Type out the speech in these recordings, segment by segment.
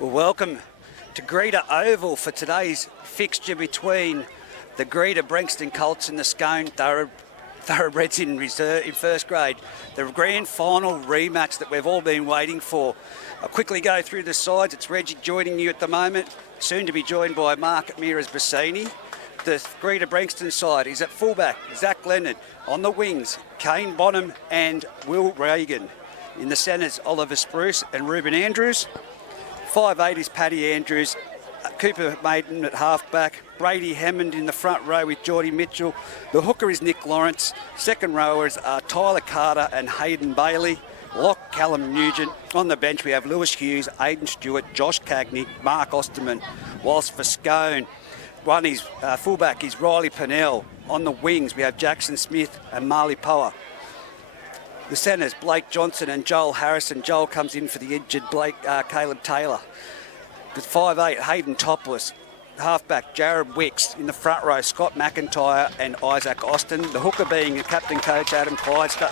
Well, welcome to Greta Oval for today's fixture between the Greta Branxton Colts and the Scone Thoroughbreds in reserve in first grade. The grand final rematch that we've all been waiting for. I'll quickly go through the sides. It's Reggie joining you at the moment, soon to be joined by Mark Miras-Bassini. The Greta Branxton side is at fullback, Zach Leonard. On the wings, Kane Bonham and Will Reagan. In the centres, Oliver Spruce and Ruben Andrews. 5'8" is Paddy Andrews. Cooper Maiden at halfback. Brady Hammond in the front row with Geordie Mitchell. The hooker is Nick Lawrence. Second rowers are Tyler Carter and Hayden Bailey. Lock Callum Nugent. On the bench we have Lewis Hughes, Aidan Stewart, Josh Cagney, Mark Osterman. Whilst for Scone, fullback is Riley Pennell. On the wings we have Jackson Smith and Marley Power. The centres, Blake Johnson and Joel Harrison. Joel comes in for the injured Caleb Taylor. The 5'8", Hayden Topless. Halfback, Jared Wicks. In the front row, Scott McIntyre and Isaac Austin. The hooker being the captain coach, Adam Clydesdale,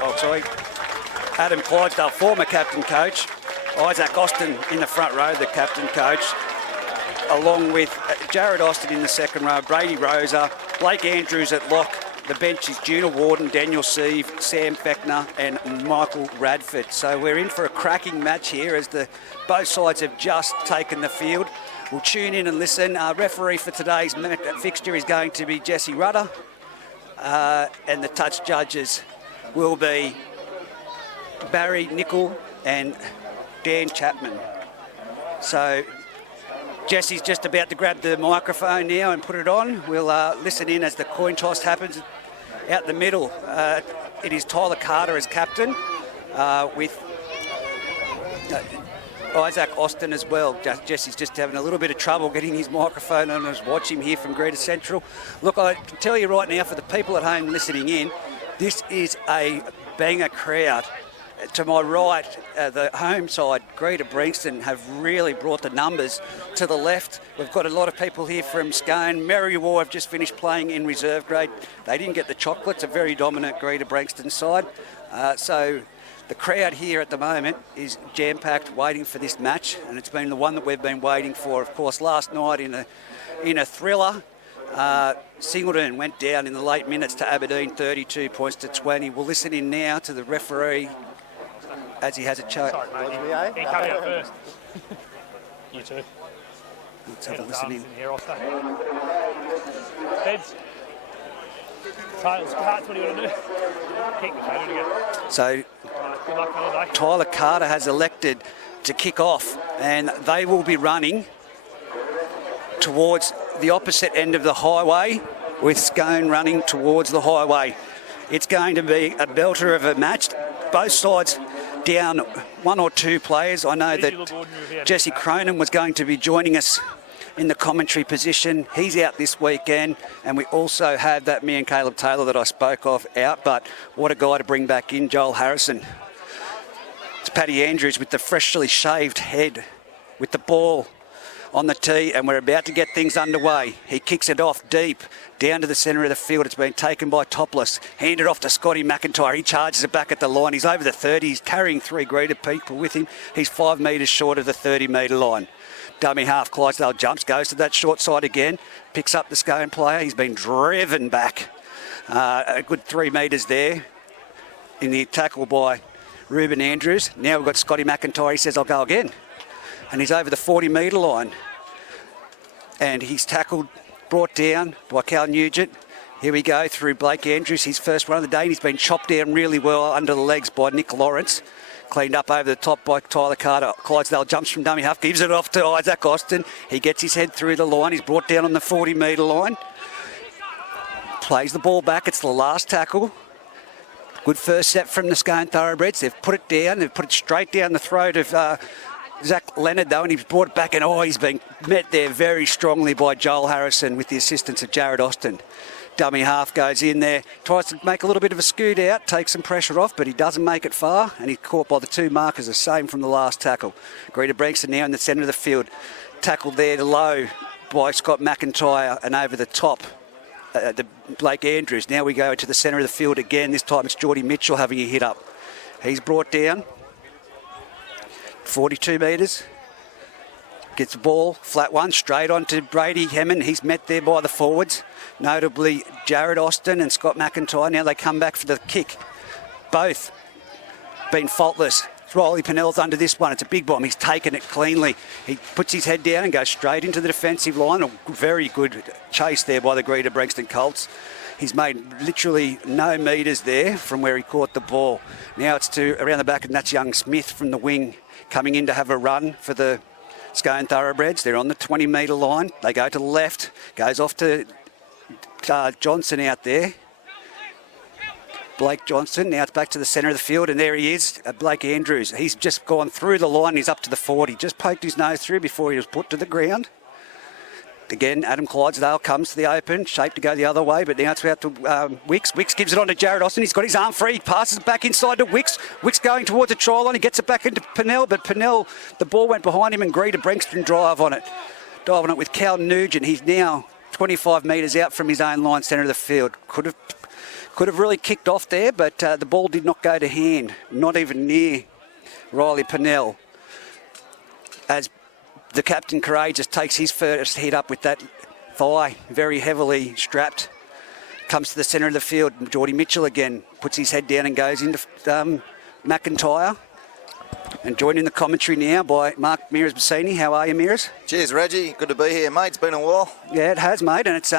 former captain coach. Isaac Austin in the front row, the captain coach. Along with Jared Austin in the second row, Brady Rosa, Blake Andrews at lock. The bench is Juna Warden, Daniel Sieve, Sam Feckner and Michael Radford. So we're in for a cracking match here as both sides have just taken the field. We'll tune in and listen. Referee for today's fixture is going to be Jesse Rudder. And the touch judges will be Barry Nickel and Dan Chapman. So Jesse's just about to grab the microphone now and put it on. We'll listen in as the coin toss happens. Out the middle, it is Tyler Carter as captain, with Isaac Austin as well. Jesse's just having a little bit of trouble getting his microphone on. I was watching him here from Greta Central. Look, I can tell you right now, for the people at home listening in, this is a banger crowd. To my right, the home side, Greta Branxton, have really brought the numbers. To the left, we've got a lot of people here from Scone. Merriwar have just finished playing in reserve grade. They didn't get the chocolates, a very dominant Greta Branxton side. So the crowd here at the moment is jam-packed, waiting for this match, and it's been the one that we've been waiting for. Of course, last night in a thriller, Singleton went down in the late minutes to Aberdeen, 32 points to 20. We'll listen in now to the referee as he has a chat. Sorry, mate. He coming out first. You too. Let's have a listen in. Here, I'll stay. Beds. Tails, Carts, what do you want to do? Kick the phone again. So, good luck for the day. Tyler Carter has elected to kick off, and they will be running towards the opposite end of the highway, with Scone running towards the highway. It's going to be a belter of a match. Both sides down one or two players. I know that Jesse Cronin was going to be joining us in the commentary position. He's out this weekend, and we also have that me and Caleb Taylor that I spoke of out, but what a guy to bring back in, Joel Harrison. It's Paddy Andrews with the freshly shaved head with the ball on the tee, and we're about to get things underway. He kicks it off deep down to the centre of the field. It's been taken by Topless, handed off to Scotty McIntyre. He charges it back at the line. He's over the 30. He's carrying three Greta people with him. He's 5 metres short of the 30-metre line. Dummy half Clydesdale jumps, goes to that short side again, picks up the Scone player. He's been driven back a good 3 metres there in the tackle by Ruben Andrews. Now we've got Scotty McIntyre. He says, I'll go again. And he's over the 40-metre line. And he's tackled, brought down by Cal Nugent. Here we go through Blake Andrews, his first run of the day. He's been chopped down really well under the legs by Nick Lawrence. Cleaned up over the top by Tyler Carter. Clydesdale jumps from dummy half, gives it off to Isaac Austin. He gets his head through the line. He's brought down on the 40-metre line. Plays the ball back. It's the last tackle. Good first set from the Scone Thoroughbreds. They've put it down. They've put it straight down the throat of Zach Leonard, though, and he's brought it back, and he's been met there very strongly by Joel Harrison with the assistance of Jared Austin. Dummy half goes in there, tries to make a little bit of a scoot out, takes some pressure off, but he doesn't make it far, and he's caught by the two markers, the same from the last tackle. Greta Branxton now in the centre of the field. Tackled there low by Scott McIntyre, and over the top, the Blake Andrews. Now we go to the centre of the field again. This time it's Geordie Mitchell having a hit up. He's brought down 42 metres. Gets the ball, flat one, straight on to Brady Hemmond. He's met there by the forwards, notably Jared Austin and Scott McIntyre. Now they come back for the kick. Both been faultless. Riley Pennell's under this one. It's a big bomb. He's taken it cleanly. He puts his head down and goes straight into the defensive line. A very good chase there by the Greta Branxton Colts. He's made literally no metres there from where he caught the ball. Now it's to around the back, and that's young Smith from the wing coming in to have a run for the Scone Thoroughbreds. They're on the 20-metre line. They go to the left. Goes off to Johnson out there. Blake Johnson. Now it's back to the centre of the field, and there he is, Blake Andrews. He's just gone through the line. He's up to the 40. Just poked his nose through before he was put to the ground. Again, Adam Clydesdale comes to the open, shaped to go the other way, but now it's out to Wicks. Wicks gives it on to Jared Austin. He's got his arm free. He passes it back inside to Wicks. Wicks going towards the try line. He gets it back into Pennell, but Pennell, the ball went behind him, and Greta Branxton dive on it with Cal Nugent. He's now 25 metres out from his own line, centre of the field. Could have really kicked off there, but the ball did not go to hand, not even near Riley Pennell. As the captain Courageous takes his first hit up with that thigh, very heavily strapped. Comes to the centre of the field. Geordie Mitchell again puts his head down and goes into McIntyre. And joined in the commentary now by Mark Mears-Bassini. How are you, Mears? Cheers, Reggie. Good to be here, mate. It's been a while. Yeah, it has, mate. And it's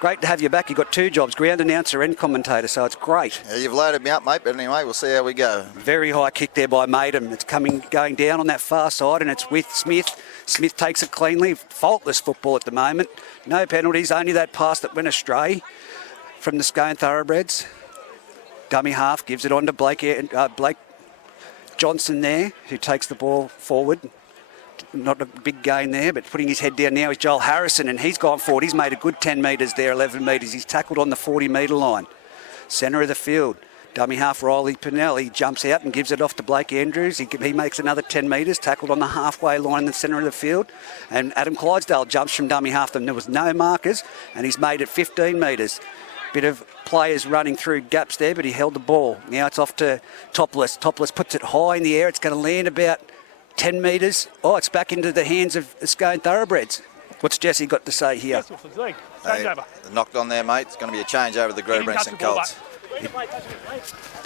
great to have you back. You've got two jobs, ground announcer and commentator, so it's great. Yeah, you've loaded me up, mate, but anyway, we'll see how we go. Very high kick there by Maidham. It's going down on that far side, and it's with Smith. Smith takes it cleanly. Faultless football at the moment. No penalties, only that pass that went astray from the Scone Thoroughbreds. Dummy half gives it on to Blake Johnson there, who takes the ball forward. Not a big gain there, but putting his head down now is Joel Harrison, and he's gone forward. He's made a good 10 metres there, 11 metres. He's tackled on the 40-metre line. Centre of the field. Dummy half Riley Pennell. He jumps out and gives it off to Blake Andrews. He makes another 10 metres, tackled on the halfway line in the centre of the field. And Adam Clydesdale jumps from dummy half. There was no markers, and he's made it 15 metres. Bit of players running through gaps there, but he held the ball. Now it's off to Topless. Topless puts it high in the air. It's going to land about 10 metres. Oh, it's back into the hands of the Scone Thoroughbreds. What's Jesse got to say here? Hey, knocked on there, mate. It's going to be a change over the Greta Branxton Colts.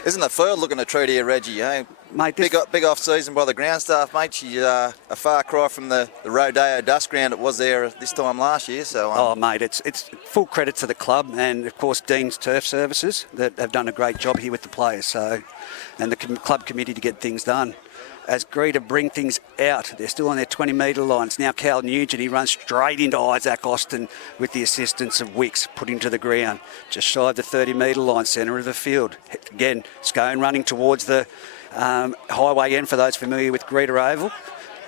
Isn't the field looking a treat here, Reggie? Eh? Mate, big off season by the ground staff, mate. She's a far cry from the Rodeo dust ground it was there this time last year. So, oh, mate, it's full credit to the club and, of course, Dean's Turf Services that have done a great job here with the players. So, and the club committee to get things done. As Greta bring things out, they're still on their 20-metre lines. Now Cal Nugent, he runs straight into Isaac Austin with the assistance of Wicks, put him to the ground. Just shy of the 30-metre line, centre of the field. Again, Scone running towards the highway end for those familiar with Greta Oval.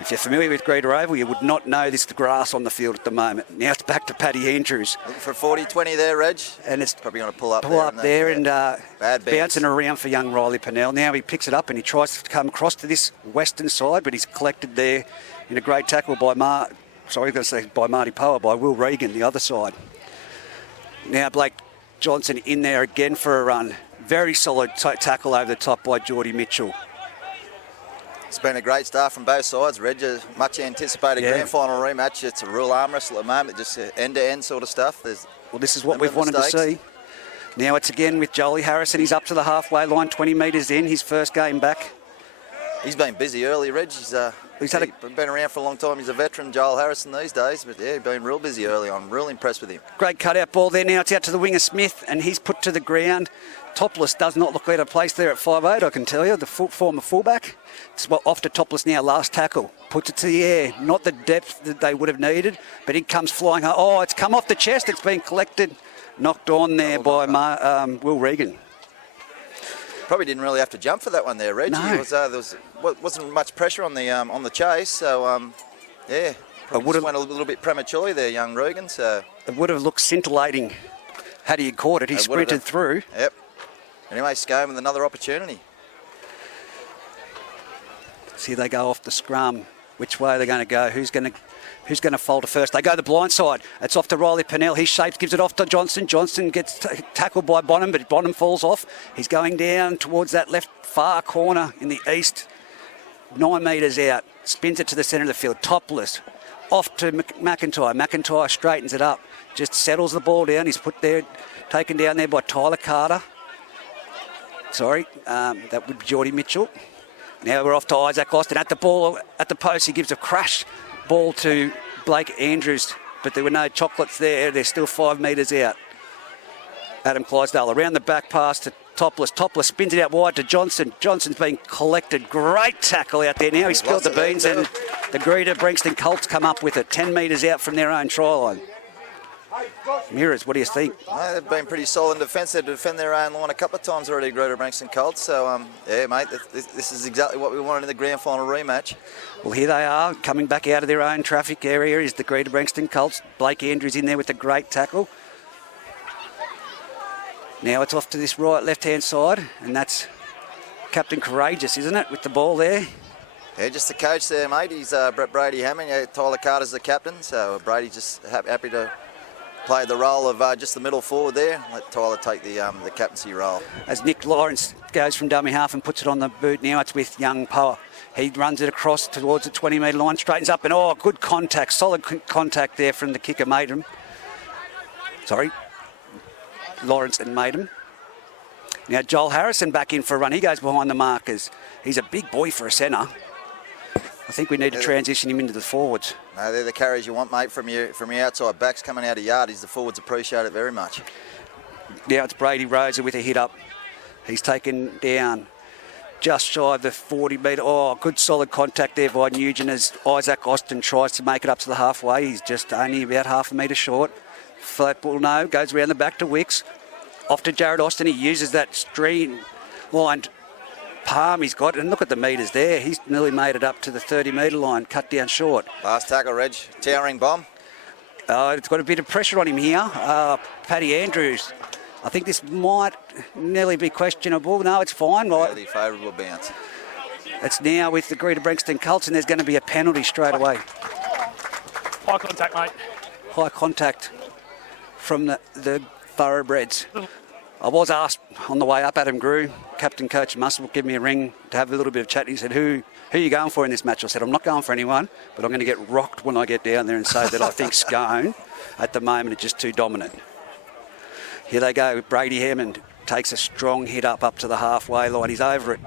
If you're familiar with Greta Oval, you would not know this, the grass on the field at the moment. Now it's back to Paddy Andrews. Looking for 40-20 there, Reg. And it's probably going to pull up there and bouncing around for young Riley Pennell. Now he picks it up and he tries to come across to this western side, but he's collected there in a great tackle by Marty Power, by Will Regan, the other side. Now Blake Johnson in there again for a run. Very solid tackle over the top by Geordie Mitchell. It's been a great start from both sides, Reg. A much anticipated grand final rematch. It's a real arm wrestle at the moment, just end-to-end sort of stuff. Well, this is what we've wanted to see. Now it's again with Jolie Harrison. He's up to the halfway line, 20 metres in, his first game back. He's been busy early, Reg. He's been around for a long time. He's a veteran, Joel Harrison, these days. But, yeah, he's been real busy early on. Real impressed with him. Great cutout ball there. Now it's out to the winger Smith, and he's put to the ground. Topless does not look out of place there at 5'8", I can tell you. The former fullback. It's off to Topless now, last tackle. Puts it to the air. Not the depth that they would have needed, but it comes flying. Oh, it's come off the chest. It's been collected. Knocked on there by Will Regan. Probably didn't really have to jump for that one there, Reg. No. There wasn't much pressure on the chase, so yeah, probably just went a little bit prematurely there, young Regan. So it would have looked scintillating had he caught it. He sprinted through. Yep. Anyway, Scone with another opportunity. See, they go off the scrum. Which way are they going to go? Who's going to falter first? They go the blind side. It's off to Riley Pennell. He shapes, gives it off to Johnson. Johnson gets tackled by Bonham, but Bonham falls off. He's going down towards that left far corner in the east. 9 metres out. spins it to the centre of the field, topless, off to McIntyre. McIntyre straightens it up, just settles the ball down. He's put there, taken down there by Tyler Carter. Sorry, that would be Geordie Mitchell. Now we're off to Isaac Austin. At the ball, at the post, he gives a crash ball to Blake Andrews, but there were no chocolates there. They're still 5 metres out. Adam Clydesdale around the back pass to Topless. Topless spins it out wide to Johnson. Johnson's been collected. Great tackle out there. Now he's spilled the beans, and the Greta Branxton Colts come up with it 10 metres out from their own try line. Mirrors, what do you think? No, they've been pretty solid in defence. They defend their own line a couple of times already, Greta Branxton Colts. So, yeah, mate, this is exactly what we wanted in the grand final rematch. Well, here they are, coming back out of their own traffic area is the Greta Branxton Colts. Blake Andrews in there with a great tackle. Now it's off to this left-hand side, and that's Captain Courageous, isn't it, with the ball there? Yeah, just the coach there, mate. He's Brady Hammond. Yeah, Tyler Carter's the captain, so Brady's just happy to play the role of just the middle forward there. Let Tyler take the captaincy role. As Nick Lawrence goes from dummy half and puts it on the boot, now it's with young Power. He runs it across towards the 20-metre line, straightens up, and good contact, solid contact there from the kicker, Maidham. Sorry, Lawrence and Maidham. Now Joel Harrison back in for a run. He goes behind the markers. He's a big boy for a centre. I think we need to transition him into the forwards. No, they're the carries you want, mate, from your outside backs coming out of yardies. The forwards appreciate it very much. Now it's Brady Rosa with a hit up. He's taken down just shy of the 40-metre. Oh, good solid contact there by Nugent as Isaac Austin tries to make it up to the halfway. He's just only about half a metre short. Flat ball, no, goes around the back to Wicks. Off to Jared Austin. He uses that streamlined palm he's got, and look at the metres there. He's nearly made it up to the 30-metre line, cut down short. Last tackle, Reg. Towering bomb. It's got a bit of pressure on him here. Paddy Andrews. I think this might nearly be questionable. No, it's fine. Right? Really favourable bounce. It's now with the Greta Branxton Colts, and there's going to be a penalty straight away. High contact, mate. High contact from the Thoroughbreds. I was asked on the way up, Adam Grew, Captain Coach Muscle, give me a ring to have a little bit of chat. He said, who are you going for in this match? I said, I'm not going for anyone, but I'm going to get rocked when I get down there and say that I think Scone, at the moment, is just too dominant. Here they go. Brady Hammond takes a strong hit up to the halfway line. He's over it.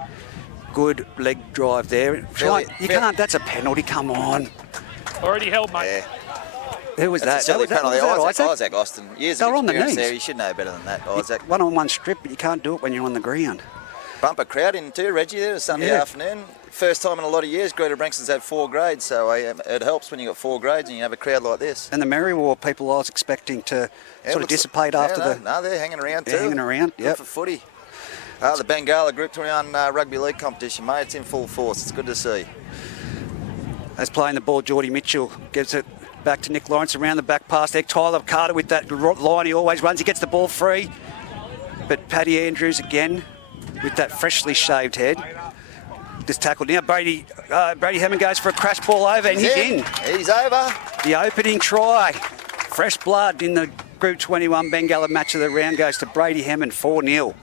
Good leg drive there. You can't, that's a penalty, come on. Already held, mate. Yeah. Who was that? A silly penalty. Isaac Austin. Years of on the experience knees. there. You should know better than that, Isaac. One-on-one strip, but you can't do it when you're on the ground. Bumper crowd in too, Reggie, there, Sunday afternoon. First time in a lot of years, Greta Branxton's had 4 grades, so it helps when you've got 4 grades and you have a crowd like this. And the Merriwar people I was expecting to sort of dissipate after the... No, they're hanging around too. They're hanging around, Good for footy. The Bengalla Group 21 Rugby League competition, mate, it's in full force. It's good to see. As playing the ball, Geordie Mitchell gives it back to Nick Lawrence around the back pass there. Tyler Carter with that line he always runs. He gets the ball free. But Paddy Andrews again with that freshly shaved head. Just tackled. Now Brady Hammond goes for a crash ball over and he's in. He's over. The opening try. Fresh blood in the Group 21 Bengalla match of the round goes to Brady Hammond 4-0.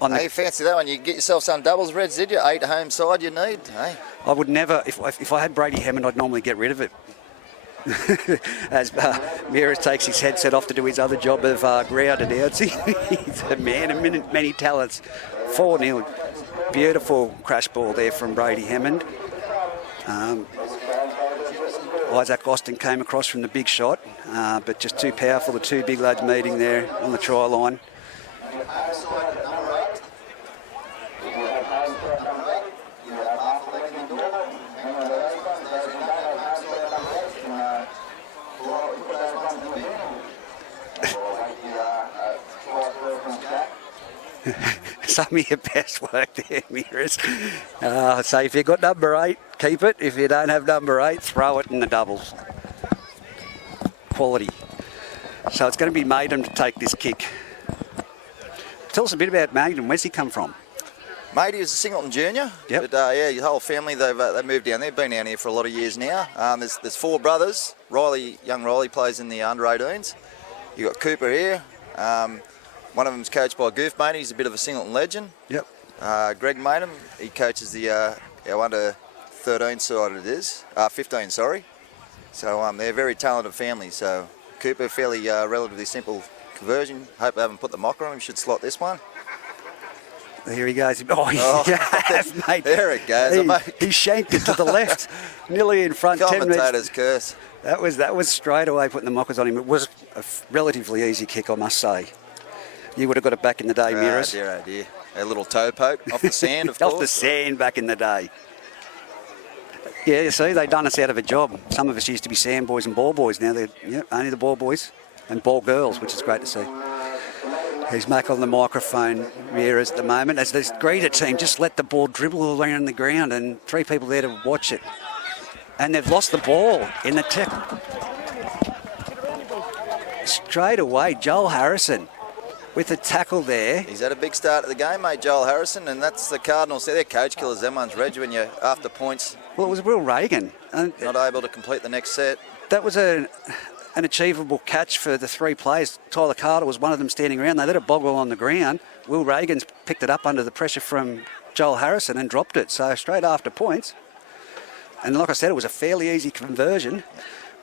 Hey, fancy that one. You get yourself some doubles, Reds, did you? 8 home side you need. Hey. I would never, if I had Brady Hammond, I'd normally get rid of it. As Mears takes his headset off to do his other job of ground announcing. He's a man of many talents. 4-0. Beautiful crash ball there from Brady Hammond. Isaac Austin came across from the big shot, but just too powerful. The 2 big lads meeting there on the try line. Some of your best work there, Mirrors. So if you've got number 8, keep it. If you don't have number 8, throw it in the doubles. Quality. So it's going to be Maidham to take this kick. Tell us a bit about Maidham. Where's he come from? Mate, he was a Singleton junior. Yep. But your whole family, they've moved down there. Been down here for a lot of years now. There's 4 brothers. Young Riley plays in the under-18s. You've got Cooper here. One of them's coached by Goof Maidham. He's a bit of a Singleton legend. Yep. Greg Maidham, he coaches the our under 13 side it is, 15, sorry. So they're a very talented family. So Cooper, fairly relatively simple conversion. Hope I haven't put the mocker on him. Should slot this one. Here he goes. Oh, yes, mate. There it goes. He shanked it to the left, nearly in front. 10 Commentator's metres. curse. That was straight away putting the mockers on him. It was a relatively easy kick, I must say. You would have got it back in the day, Miras. Oh dear. A little toe poke off the sand, of course. Off the sand back in the day. Yeah, you see, they've done us out of a job. Some of us used to be sand boys and ball boys. Now they're only the ball boys and ball girls, which is great to see. He's back on the microphone, Miras, at the moment. As this Greta team just let the ball dribble around the ground and 3 people there to watch it. And they've lost the ball in the tackle. Straight away, Joel Harrison with the tackle there. He's had a big start of the game, mate, Joel Harrison, and that's the Cardinals. They're coach killers, them ones, Reg, when you're after points. Well, it was Will Reagan. Not able to complete the next set. That was an achievable catch for the 3 players. Tyler Carter was one of them standing around. They let it boggle on the ground. Will Reagan's picked it up under the pressure from Joel Harrison and dropped it. So straight after points. And like I said, it was a fairly easy conversion.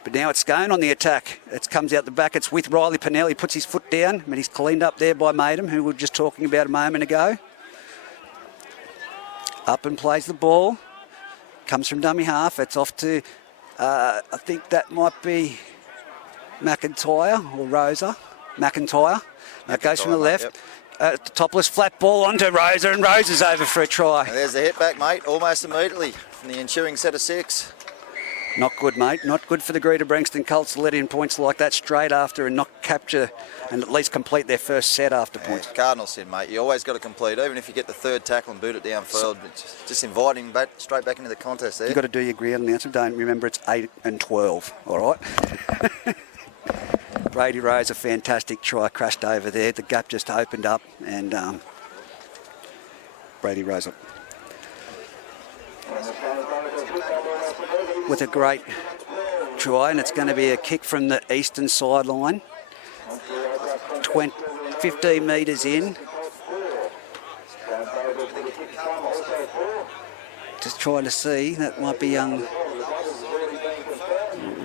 But now it's Scone on the attack. It comes out the back. It's with Riley Pennell. He puts his foot down, but he's cleaned up there by Maidham, who we were just talking about a moment ago. Up and plays the ball. Comes from dummy half. It's off to, I think that might be McIntyre or Rosa. McIntyre. Now it goes from the left. Yep. Topless flat ball onto Rosa, and Rosa's over for a try. And there's the hit back, mate, almost immediately from the ensuing set of 6. Not good, mate. Not good for the Greta Branxton Colts to let in points like that straight after and not capture and at least complete their first set after points. Cardinal said, mate, you always got to complete, even if you get the 3rd tackle and boot it downfield. Just inviting back straight back into the contest there. You've got to do your ground announcement. Don't remember it's 8 and 12, all right? Brady Rose, a fantastic try, crashed over there. The gap just opened up and Brady Rose with a great try, and it's going to be a kick from the eastern sideline. 15 metres in. Just trying to see, that might be young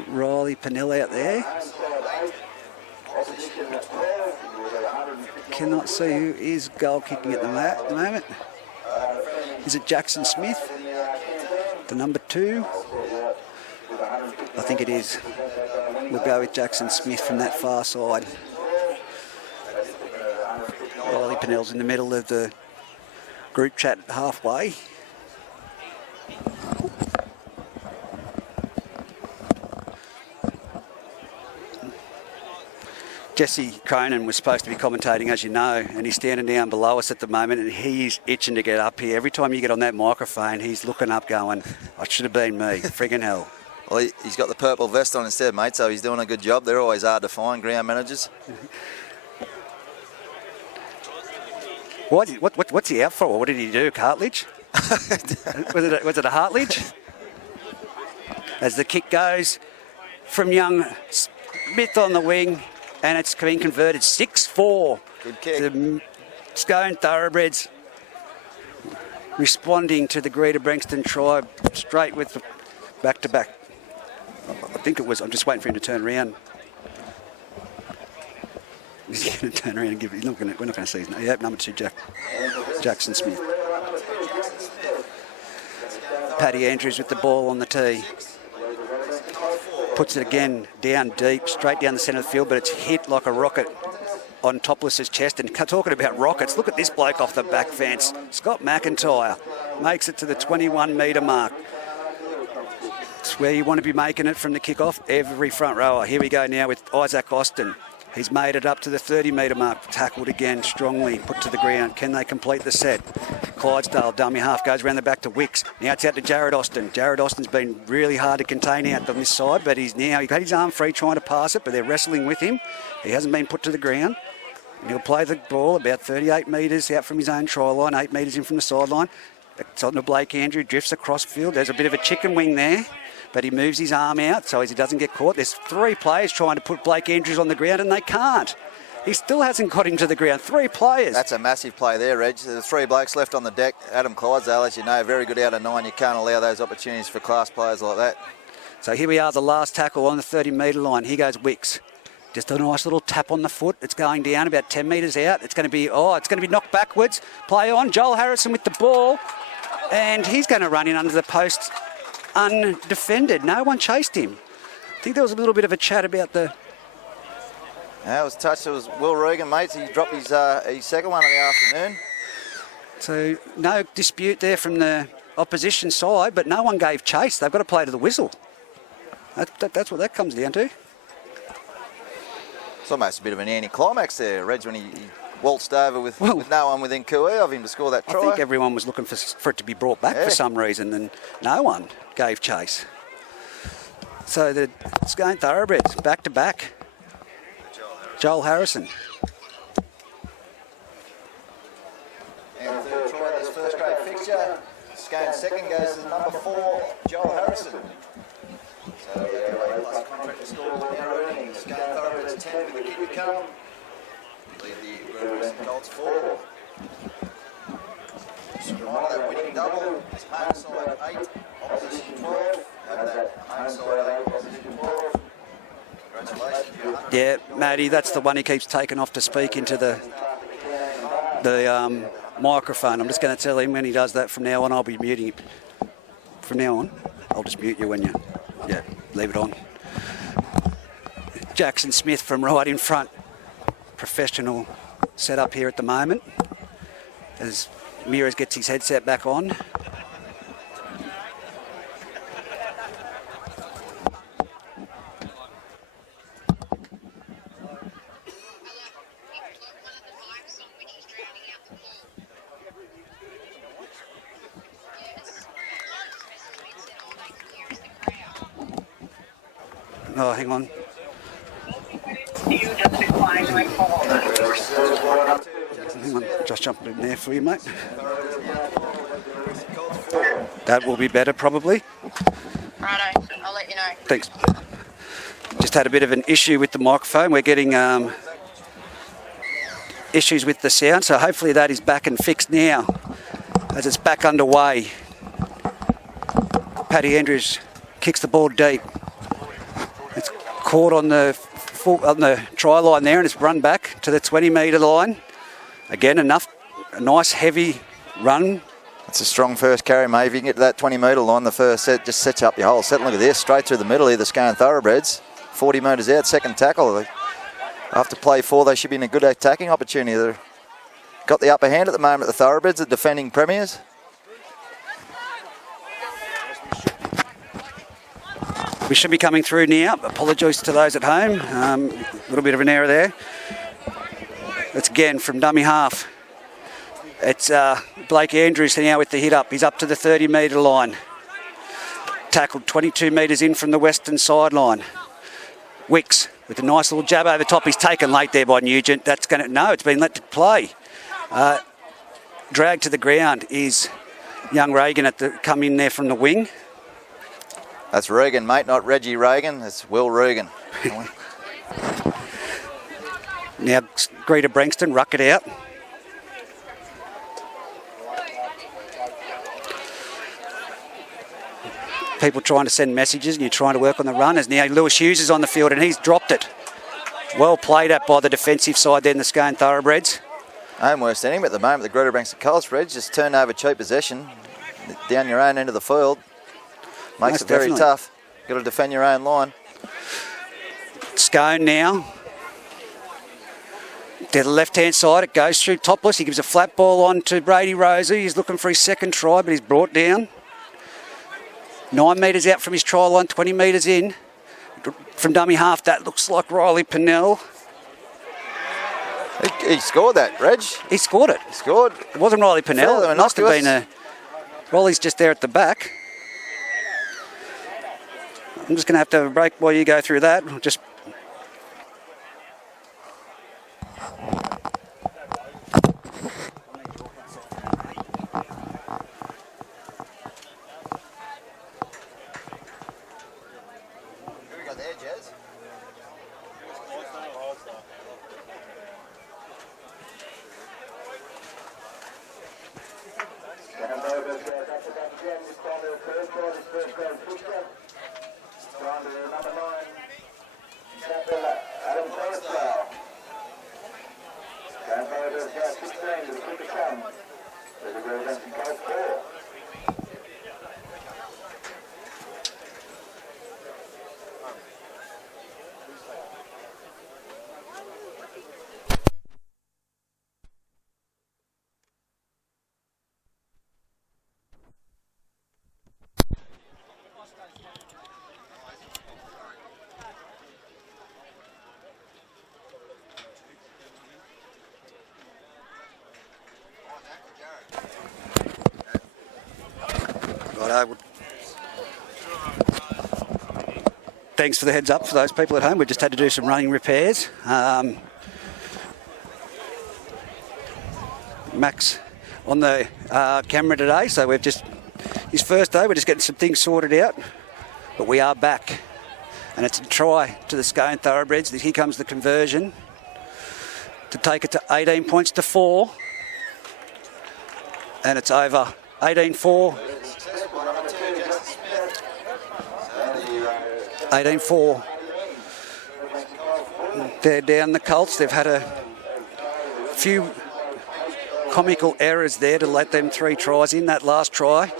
Riley Pennell out there. Cannot see who is goal kicking at the moment. Is it Jackson Smith? The number 2? I think it is. We'll go with Jackson Smith from that far side. Riley Pennell's in the middle of the group chat halfway. Jesse Cronin was supposed to be commentating, as you know, and he's standing down below us at the moment, and he's itching to get up here. Every time you get on that microphone, he's looking up going, "I should have been me, friggin' hell." Well, he's got the purple vest on instead, mate, so he's doing a good job. They're always hard to find, ground managers. What's he out for? What did he do, cartilage? was it a heartlage? As the kick goes from young Smith on the wing, and it's been converted 6-4. Good kick. The Scone Thoroughbreds responding to the Greta Branxton tribe straight with the back-to-back. I think it was. I'm just waiting for him to turn around. He's going to turn around and give it. We're not going to see his name. Yep, number 2, Jackson Smith. Paddy Andrews with the ball on the tee. Puts it again down deep, straight down the centre of the field, but it's hit like a rocket on Topless's chest. And talking about rockets, look at this bloke off the back fence. Scott McIntyre makes it to the 21-metre mark. It's where you want to be making it from the kickoff, every front rower. Here we go now with Isaac Austin. He's made it up to the 30-metre mark, tackled again strongly, put to the ground. Can they complete the set? Clydesdale, dummy half, goes around the back to Wicks. Now it's out to Jared Austin. Jared Austin's been really hard to contain out on this side, but he got his arm free trying to pass it, but they're wrestling with him. He hasn't been put to the ground. And he'll play the ball about 38 metres out from his own try line, 8 metres in from the sideline. It's on to Blake Andrew, drifts across field. There's a bit of a chicken wing there, but he moves his arm out so as he doesn't get caught. There's 3 players trying to put Blake Andrews on the ground, and they can't. He still hasn't got him to the ground. 3 players. That's a massive play there, Reg. There's 3 blokes left on the deck. Adam Clydesdale, as you know, very good out of 9. You can't allow those opportunities for class players like that. So here we are, the last tackle on the 30-metre line. Here goes Wicks. Just a nice little tap on the foot. It's going down about 10 metres out. It's going to be knocked backwards. Play on. Joel Harrison with the ball. And he's going to run in under the post undefended. No one chased him. I think there was a little bit of a chat about the... That was touched. It was Will Regan, mates. He dropped his second one in the afternoon. So no dispute there from the opposition side, but no one gave chase. They've got to play to the whistle. That's what that comes down to. It's almost a bit of an anticlimax there, Reg, when he waltzed over with no one within cooee of him to score that try. I think everyone was looking for it to be brought back for some reason, and no one gave chase. So the Scone Thoroughbreds back to back. Joel Harrison. And third try this first grade fixture. Scone second goes to number 4, Joel Harrison. So they go A+ contract to score now earning Scone Thoroughbreds 10 with the kick to come. Lead the Greta Branxton Colts 4. Just a reminder that winning double is home side 8, opposition 12. Have that home side 8, opposition 12. Yeah, Matty, that's the one he keeps taking off to speak into the microphone. I'm just going to tell him when he does that from now on, I'll be muting him. From now on, I'll just mute you when you... Yeah, leave it on. Jackson Smith from right in front. Professional setup here at the moment. As Mears gets his headset back on. Oh, hang on. Hang on, just jumping in there for you, mate. That will be better, probably. Righto, I'll let you know. Thanks. Just had a bit of an issue with the microphone. We're getting issues with the sound, so hopefully that is back and fixed now as it's back underway. Paddy Andrews kicks the ball deep. It's caught on the try line there, and it's run back to the 20-metre line. Again, a nice heavy run. It's a strong first carry, mate. If you can get to that 20-metre line, the first set just sets up your whole set. Look at this, straight through the middle here, the Scone Thoroughbreds. 40 metres out, second tackle. After play 4, they should be in a good attacking opportunity. They've got the upper hand at the moment, the Thoroughbreds, the defending premiers. We should be coming through now. Apologise to those at home. A little bit of an error there. It's again from dummy half. It's Blake Andrews now with the hit up. He's up to the 30-metre line. Tackled 22 metres in from the western sideline. Wicks with a nice little jab over the top. He's taken late there by Nugent. That's going to... No, it's been let to play. Dragged to the ground is young Reagan come in there from the wing. That's Regan, mate, not Reggie Reagan. It's Will Regan. Now, Greta Branxton, ruck it out. People trying to send messages and you're trying to work on the run. As now Lewis Hughes is on the field and he's dropped it. Well played at by the defensive side then, the Scone Thoroughbreds. Home worst inning, but at the moment the Greta Branxton Colts, Reg, just turn over cheap possession down your own end of the field. Makes it very tough. Got to defend your own line. Scone now. To the left-hand side, it goes through topless. He gives a flat ball on to Brady Rosie. He's looking for his second try, but he's brought down. 9 metres out from his try line, 20 metres in. From dummy half, that looks like Riley Pennell. He scored that, Reg. He scored it. He scored. It wasn't Riley Pennell. It must have been Riley's just there at the back. I'm just going to have a break while you go through that. Just Righto. Thanks for the heads up for those people at home. We just had to do some running repairs. Max on the camera today, so we've just, his first day, we're just getting some things sorted out. But we are back, and it's a try to the Scone Thoroughbreds. Here comes the conversion to take it to 18 points to 4. And it's over. 18-4. 18-4. They're down the Colts. They've had a few comical errors there to let them 3 tries in. That last try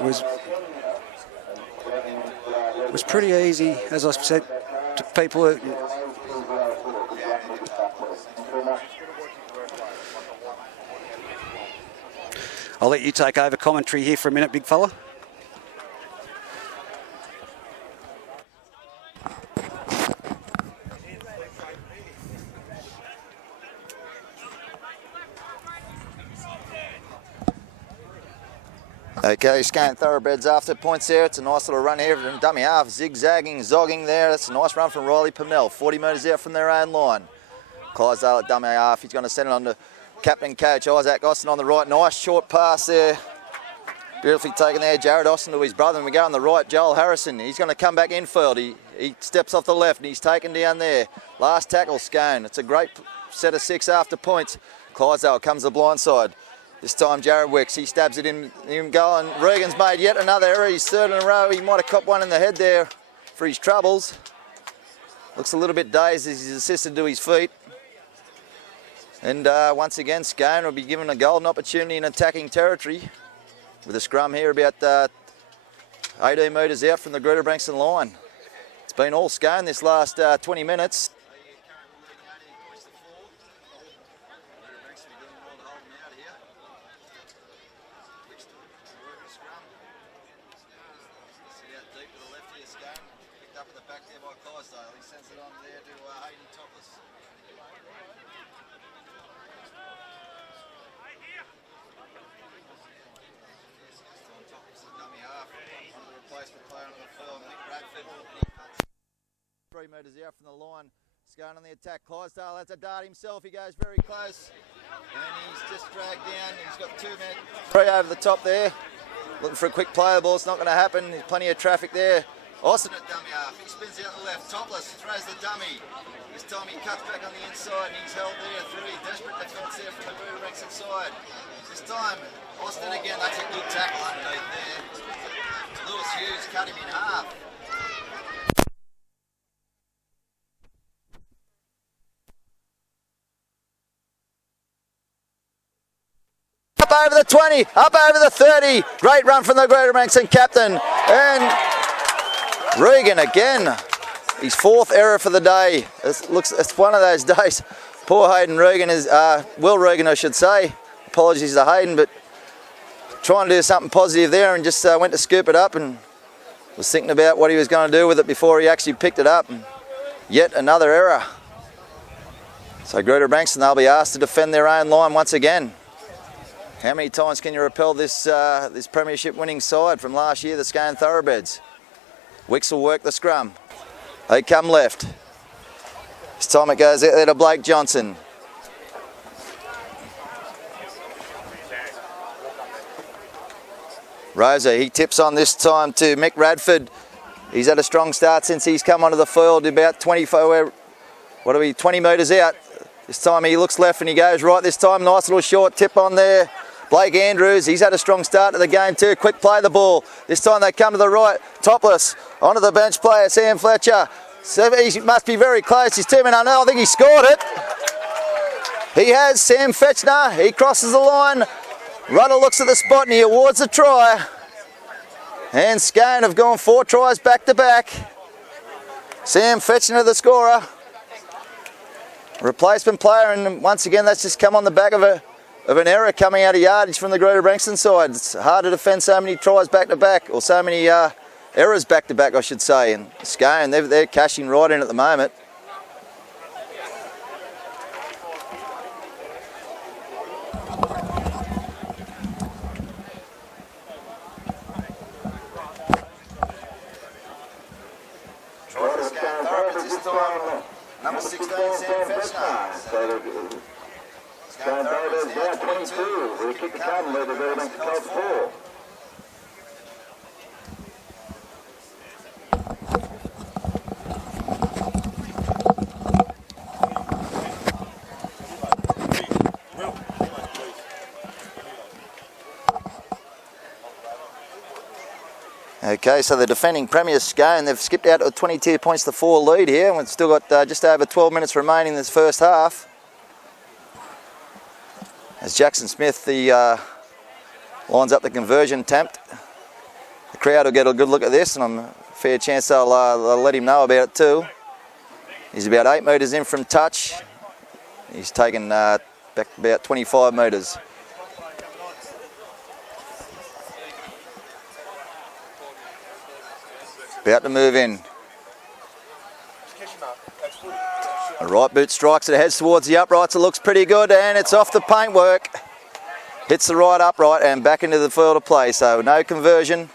was pretty easy, as I said to people who, I'll let you take over commentary here for a minute, big fella. Okay, Scone Thoroughbreds after points there. It's a nice little run here from dummy half, zigzagging, zogging there. That's a nice run from Riley Pamell, 40 metres out from their own line. Clydesdale at dummy half. He's going to send it on to captain coach Isaac Austin on the right. Nice short pass there. Beautifully taken there. Jared Austin to his brother. And we go on the right, Joel Harrison. He's going to come back infield. He steps off the left and he's taken down there. Last tackle, Scone. It's a great set of 6 after points. Clydesdale comes the blind side. This time Jared Wicks, he stabs it in goal, and Regan's made yet another error. He's 3rd in a row. He might have copped one in the head there for his troubles. Looks a little bit dazed as he's assisted to his feet. And once again, Scone will be given a golden opportunity in attacking territory with a scrum here about 18 metres out from the Greta Branxton line. It's been all Scone this last 20 minutes. Metres out from the line. Scone on the attack. Clydesdale has a dart himself. He goes very close. And he's just dragged down. He's got 2 men. 3 over the top there. Looking for a quick play. The ball. It's not going to happen. There's plenty of traffic there. Austin at dummy half. He spins out the left. Topless. Throws the dummy. This time he cuts back on the inside and he's held there. 3. Desperate defence there from the Greta Branxton side. This time, Austin again. That's a good tackle underneath there. Lewis Hughes cut him in half. Up over the 20, up over the 30. Great run from the Greta Branxton captain. And Regan again. His 4th error for the day. It's one of those days. Poor Hayden Regan is, Will Regan I should say. Apologies to Hayden, but trying to do something positive there and just went to scoop it up and was thinking about what he was going to do with it before he actually picked it up. And yet another error. So Greta Branxton, they'll be asked to defend their own line once again. How many times can you repel this this premiership winning side from last year, the Scone Thoroughbreds? Wicks will work the scrum. They come left. This time it goes out there to Blake Johnson. Rosa, he tips on this time to Mick Radford. He's had a strong start since he's come onto the field, about 20 metres out. This time he looks left and he goes right this time. Nice little short tip on there. Blake Andrews, he's had a strong start to the game too. Quick play the ball. This time they come to the right. Topless. Onto the bench player, Sam Fletcher. He must be very close. He's 2 minutes. I think he scored it. He has Sam Fetchner. He crosses the line. Runner looks at the spot and he awards the try. And Scone have gone 4 tries back to back. Sam Fetchner the scorer. Replacement player, and once again that's just come on the back of an error coming out of yardage from the Greta Branxton side. It's hard to defend so many tries back to back, or so many errors back to back I should say. And Scone, they're cashing right in at the moment. Number 16, Sam Fetchner. Scone Thoroughbreds now 22. We'll kick the come where the Greta Branxton Colts 4. Okay, so the defending Premier Scone, they've skipped out to a 22 points to 4 lead here, and we've still got just over 12 minutes remaining in this first half. As Jackson Smith lines up the conversion attempt, the crowd will get a good look at this, and I'm a fair chance they'll let him know about it too. He's about 8 metres in from touch. He's taken back about 25 metres. About to move in. The right boot strikes it, heads towards the uprights. It looks pretty good, and it's off the paintwork. Hits the right upright and back into the field of play, so no conversion.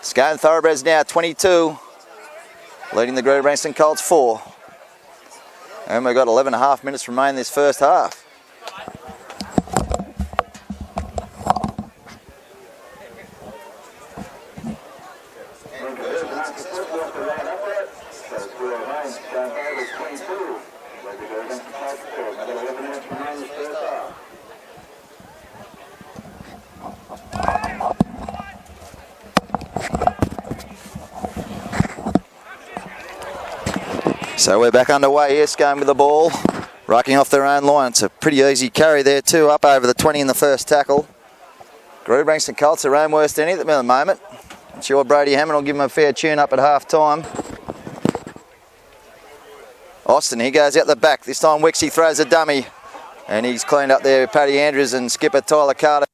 Scone Thoroughbreds now 22, leading the Greta Branxton Colts 4. And we've got 11.5 minutes remaining in this first half. So we're back underway here, Scone with the ball, rocking off their own line. It's a pretty easy carry there too, up over the 20 in the first tackle. Greta Branxton Colts their own worst enemy at the moment. I'm sure Brady Hammond will give them a fair tune up at half time. Austin, he goes out the back. This time Wixie throws a dummy, and he's cleaned up there with Paddy Andrews and skipper Tyler Carter.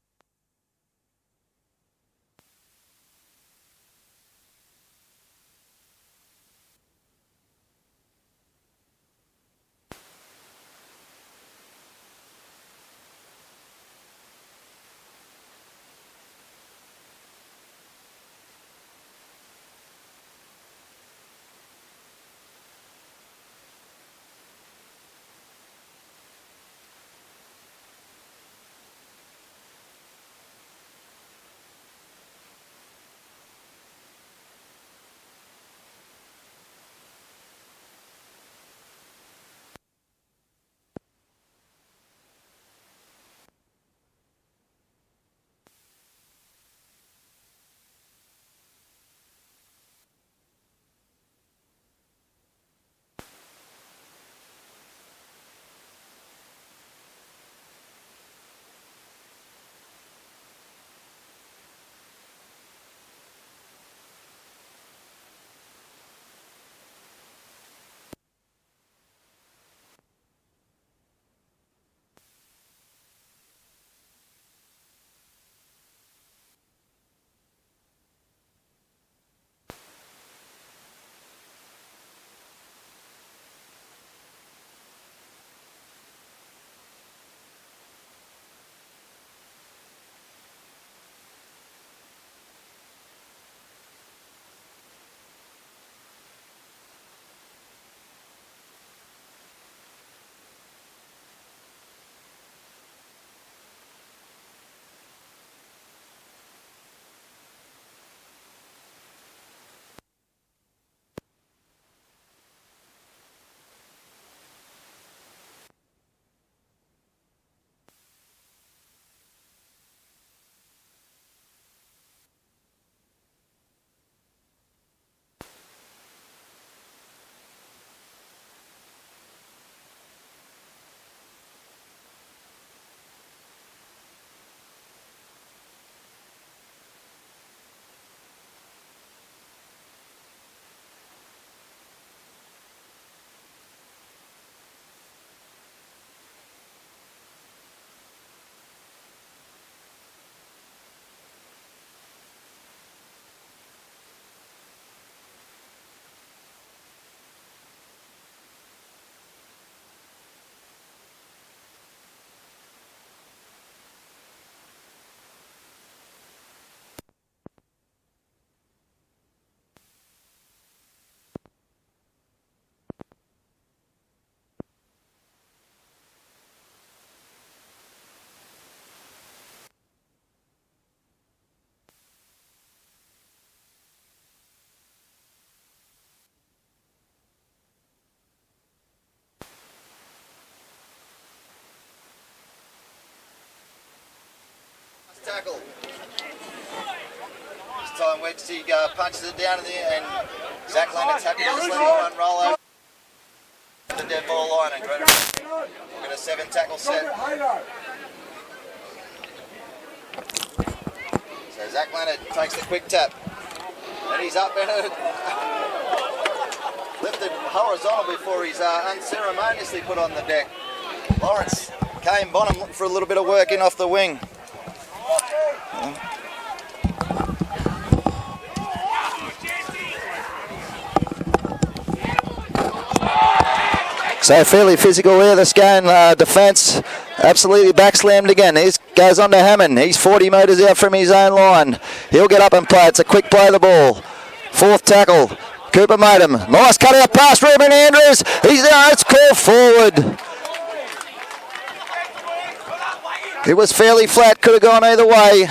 time, Wednesday punches it down in there, and Zach Leonard's happy to just let one roll over the dead ball line, and Greta will get a 7 tackle set. So Zach Leonard takes the quick tap, and he's up and lifted horizontal before he's unceremoniously put on the deck. Lawrence came bottom for a little bit of work in off the wing. So fairly physical here, the Scone defence absolutely backslammed again. He goes on to Hammond. He's 40 metres out from his own line. He'll get up and play. It's a quick play of the ball. 4th tackle. Cooper made him. Nice cut out pass, Ruben Andrews. He's there. It's called forward. It was fairly flat. Could have gone either way.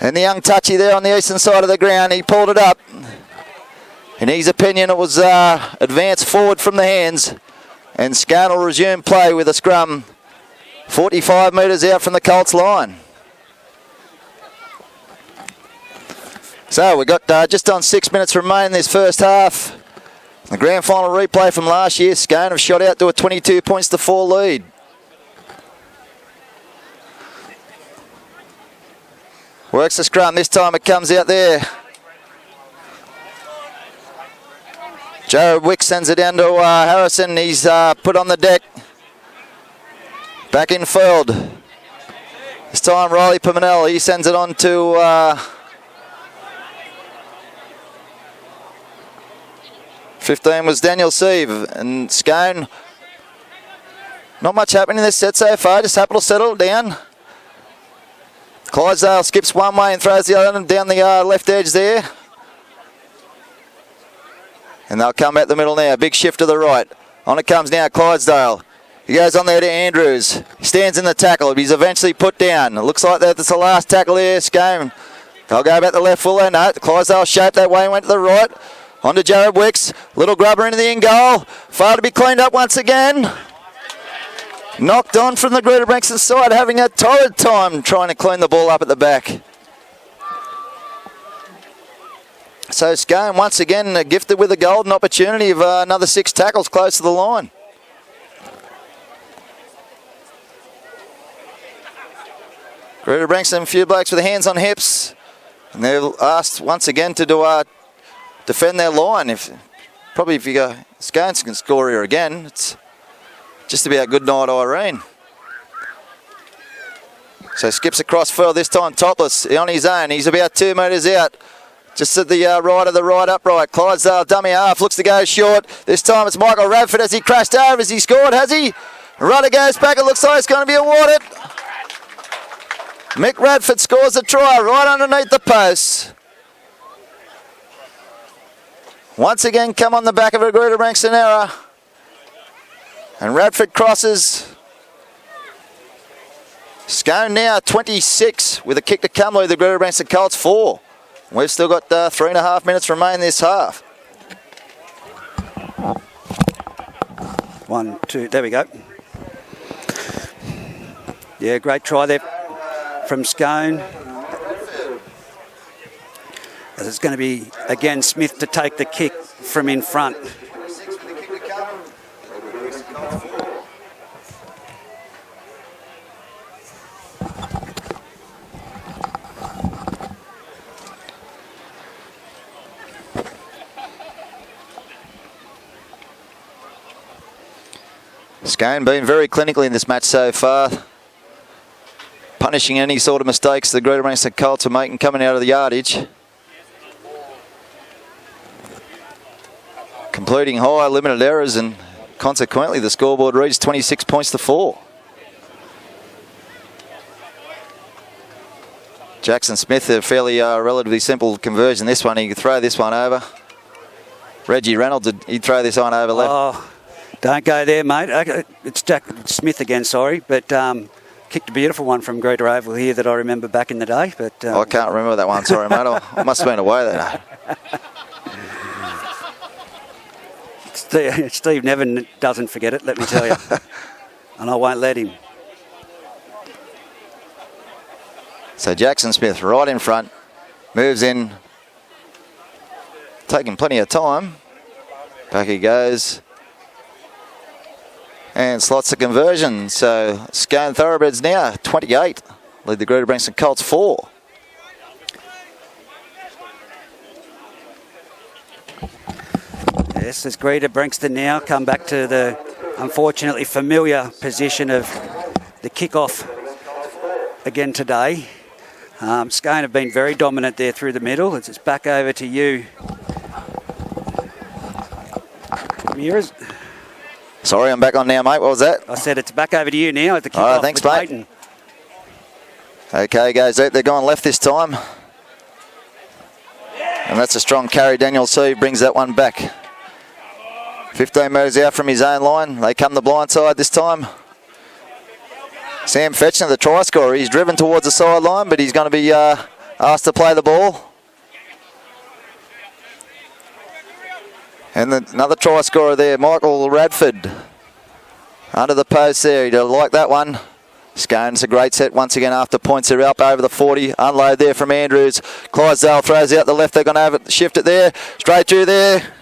And the young touchy there on the eastern side of the ground, he pulled it up. In his opinion, it was advanced forward from the hands. And Scone will resume play with a scrum 45 metres out from the Colts line. So we've got just on 6 minutes remaining this first half. The grand final replay from last year, Scone have shot out to a 22 points to 4 lead. Works the scrum, this time it comes out there. Joe Wick sends it down to Harrison. He's put on the deck. Back in field. This time Riley Pimentel, he sends it on to 15 was Daniel Sieve. And Scone, not much happening in this set so far, just happy to settle down. Clydesdale skips one way and throws the other down the left edge there. And they'll come back the middle now. Big shift to the right. On it comes now Clydesdale. He goes on there to Andrews. He stands in the tackle. He's eventually put down. It looks like that's the last tackle here. Scone. They'll go back the left full there. No, Clydesdale shaped that way and went to the right. On to Jared Wicks. Little grubber into the in goal. Far to be cleaned up once again. Knocked on from the Greta Branxton side, having a torrid time trying to clean the ball up at the back. So Scone once again gifted with a golden opportunity of another 6 tackles close to the line. Greta Branxton, a few blokes with their hands on hips. And they're asked once again to defend their line. If you go, Scones can score here again. It's just about good night, Irene. So skips across field, this time topless on his own. He's about 2 metres out. Just at the right of the right upright. Clydesdale, dummy half, looks to go short. This time it's Michael Radford. Has he crashed over? Has he scored? Has he? Rudder goes back. It looks like it's going to be awarded. Mick Radford scores a try right underneath the post. Once again, come on the back of a Greta Branxton error. And Radford crosses. Scone now 26 with a kick to come. The Greta Branxton Colts 4. We've still got 3.5 minutes remaining this half. 1, 2, there we go. Yeah, great try there from Scone. As it's going to be, again, Smith to take the kick from in front. Scone been very clinical in this match so far, punishing any sort of mistakes the Greta Branxton Colts are making coming out of the yardage. Completing high limited errors, and consequently the scoreboard reads 26 points to 4. Jackson Smith, a fairly relatively simple conversion. This one, he could throw this one over. Reggie Reynolds, he'd throw this on over left. Oh, don't go there, mate. Okay, it's Jack Smith again, sorry, but kicked a beautiful one from Greta Oval here that I remember back in the day. But I can't remember that one, sorry, mate. I must have been away there. Steve Nevin doesn't forget it, let me tell you. And I won't let him. So Jackson Smith right in front. Moves in. Taking plenty of time. Back he goes. And slots the conversion. So Scone Thoroughbreds now 28. Lead the Greta Branxton Colts 4. Yes, as Greta Branxton now come back to the unfortunately familiar position of the kickoff again today. Scone have been very dominant there through the middle. It's back over to you, Mears. Sorry, I'm back on now, mate. What was that? I said it's back over to you now at the kickoff. All right, thanks, mate. Leighton. Okay, guys, they're going left this time. And that's a strong carry. Daniel C brings that one back. 15 metres out from his own line. They come the blind side this time. Sam Fetchner, the try scorer, he's driven towards the sideline, but he's going to be asked to play the ball. And another try scorer there, Michael Radford. Under the post there, he'd like that one. Scone's a great set once again after points are up over the 40. Unload there from Andrews. Clydesdale throws out the left. They're going to have it, shift it there. Straight through there.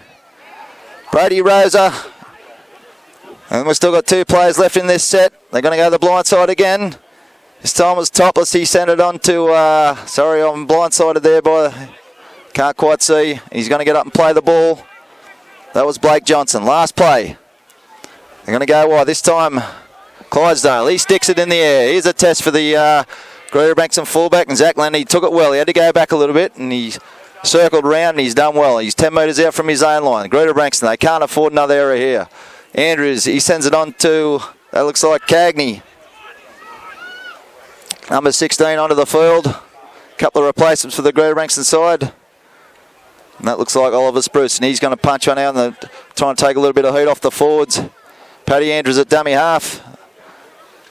Brady Rosa. And we've still got 2 players left in this set. They're going to go the blind side again. This time was Topless. He sent it on to, sorry, I'm blindsided there by, can't quite see. He's going to get up and play the ball. That was Blake Johnson. Last play. They're going to go wide. This time, Clydesdale. He sticks it in the air. Here's a test for the Greta Branxton fullback. And Zach Lennon, he took it well. He had to go back a little bit, and he circled around, and he's done well. He's 10 metres out from his own line. Greta Branxton, they can't afford another error here. Andrews, he sends it on to, that looks like Cagney. Number 16 onto the field. Couple of replacements for the Greta Branxton side. And that looks like Oliver Spruce, and he's going to punch on out and try and take a little bit of heat off the forwards. Paddy Andrews at dummy half.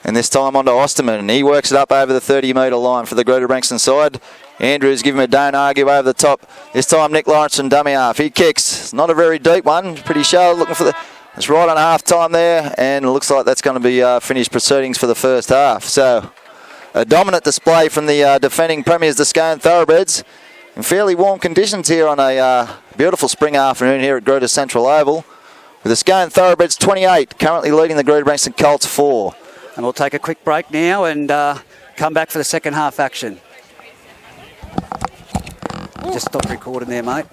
And this time onto Osterman, and he works it up over the 30-metre line for the Greta Branxton side. Andrews give him a don't argue over the top. This time Nick Lawrence from dummy half. He kicks. It's not a very deep one. Pretty shallow. Looking for the... It's right on half time there, and it looks like that's going to be finished proceedings for the first half. So a dominant display from the defending premiers, the Scone Thoroughbreds, in fairly warm conditions here on a beautiful spring afternoon here at Greta Central Oval, with the Scone Thoroughbreds 28, currently leading the Greta Branxton Colts 4. And we'll take a quick break now and come back for the second half action. Just stop recording there, mate.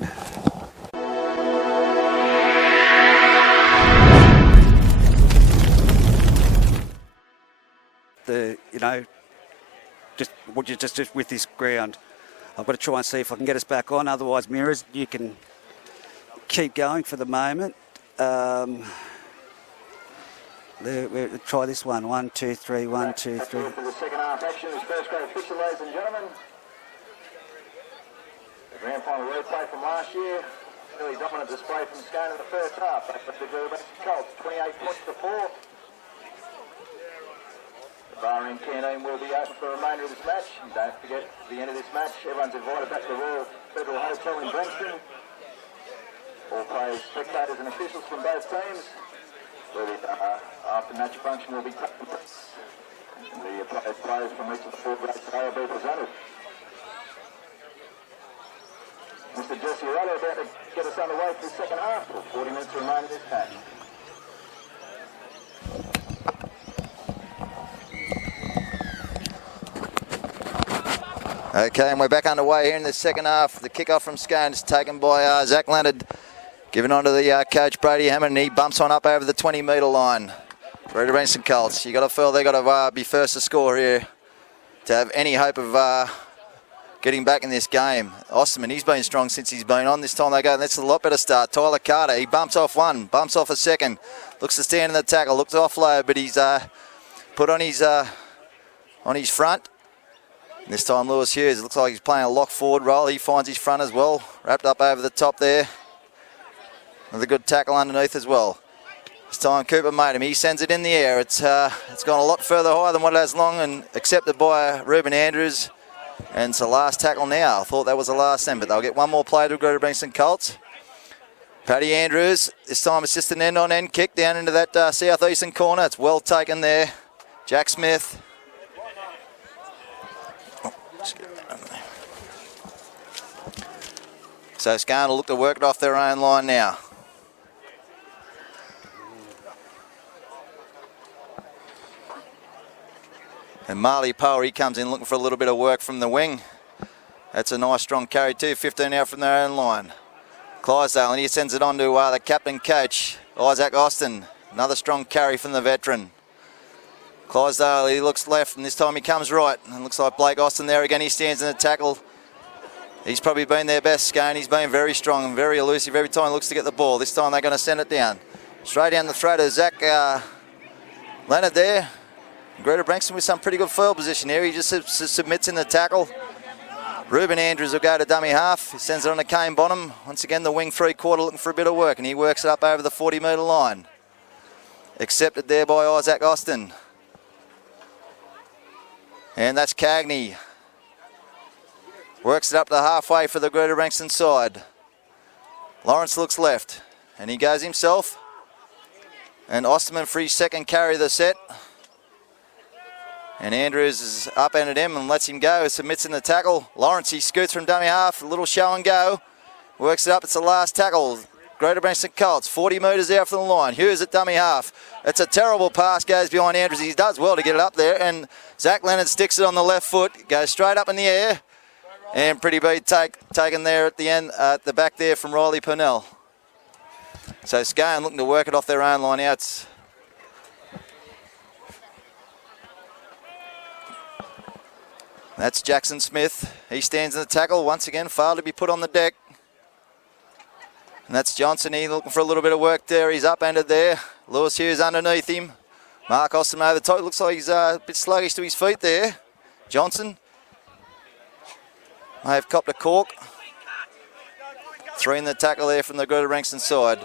Just with this ground, I've got to try and see if I can get us back on. Otherwise, Mirrors, you can keep going for the moment. We'll try this one. 1, 2, 3, 1, 2, 3. For the second half action is first grade official, ladies and gentlemen. The grand final replay from last year. Really dominant display from Scone in the first half. Back with the Greta Branxton Colts, 28 points to 4. The bar and canteen will be open for the remainder of this match. And don't forget, at the end of this match, everyone's invited back to the Royal Federal Hotel in Branxton. All players, spectators and officials from both teams. Where the after-match function will be taking place. The players from each of the 4 grades today will be presented. Mr. Jesse Rado about to get us underway for the second half. 40 minutes remain in this match. Okay, and we're back underway here in the second half. The kickoff from Scone is taken by Zach Leonard. Given on to the coach Brady Hammond, and he bumps on up over the 20-metre line. Greta Branxton Colts, you got to feel they've got to be first to score here to have any hope of getting back in this game. Osterman, he's been strong since he's been on. This time they go, and that's a lot better start. Tyler Carter, he bumps off one, bumps off a second. Looks to stand in the tackle, looks offload, but he's put on his front. And this time Lewis Hughes, it looks like he's playing a lock forward role. He finds his front as well, wrapped up over the top there. With a good tackle underneath as well. This time Cooper made him. He sends it in the air. It's gone a lot further higher than what it has long, and accepted by Ruben Andrews. And it's the last tackle now. I thought that was the last then, but they'll get one more play to Greta Branxton Colts. Paddy Andrews, this time it's just an end-on-end kick down into that southeastern corner. It's well taken there. Jack Smith. So Scone will look to work it off their own line now. And Marley Power, he comes in looking for a little bit of work from the wing. That's a nice strong carry too, 15 out from their own line. Clydesdale, and he sends it on to the captain coach, Isaac Austin. Another strong carry from the veteran. Clydesdale, he looks left, and this time he comes right. And looks like Blake Austin there again. He stands in the tackle. He's probably been their best, Scone. He's been very strong and very elusive every time he looks to get the ball. This time they're going to send it down. Straight down the throat of Zach Leonard there. Greta Branxton with some pretty good field position here. He just submits in the tackle. Ruben Andrews will go to dummy half. He sends it on to Kane Bonham. Once again, the wing 3/4 looking for a bit of work, and he works it up over the 40-metre line. Accepted there by Isaac Austin. And that's Cagney. Works it up to halfway for the Greta Branxton side. Lawrence looks left, and he goes himself. And Osterman for his second carry of the set. And Andrews is upended him and lets him go. Submits in the tackle. Lawrence, he scoots from dummy half. A little show and go. Works it up. It's the last tackle. Greta Branxton Colts. 40 metres out from the line. Hughes at dummy half. It's a terrible pass. Goes behind Andrews. He does well to get it up there. And Zach Leonard sticks it on the left foot. Goes straight up in the air. And pretty beat taken there at the end, at the back there from Riley Purnell. So Scone looking to work it off their own line outs. That's Jackson Smith. He stands in the tackle. Once again, failed to be put on the deck. And that's Johnson. He looking for a little bit of work there. He's upended there. Lewis Hughes underneath him. Mark Austin over the top. Looks like he's a bit sluggish to his feet there. Johnson. May have copped a cork. 3 in the tackle there from the Greta Branxton side.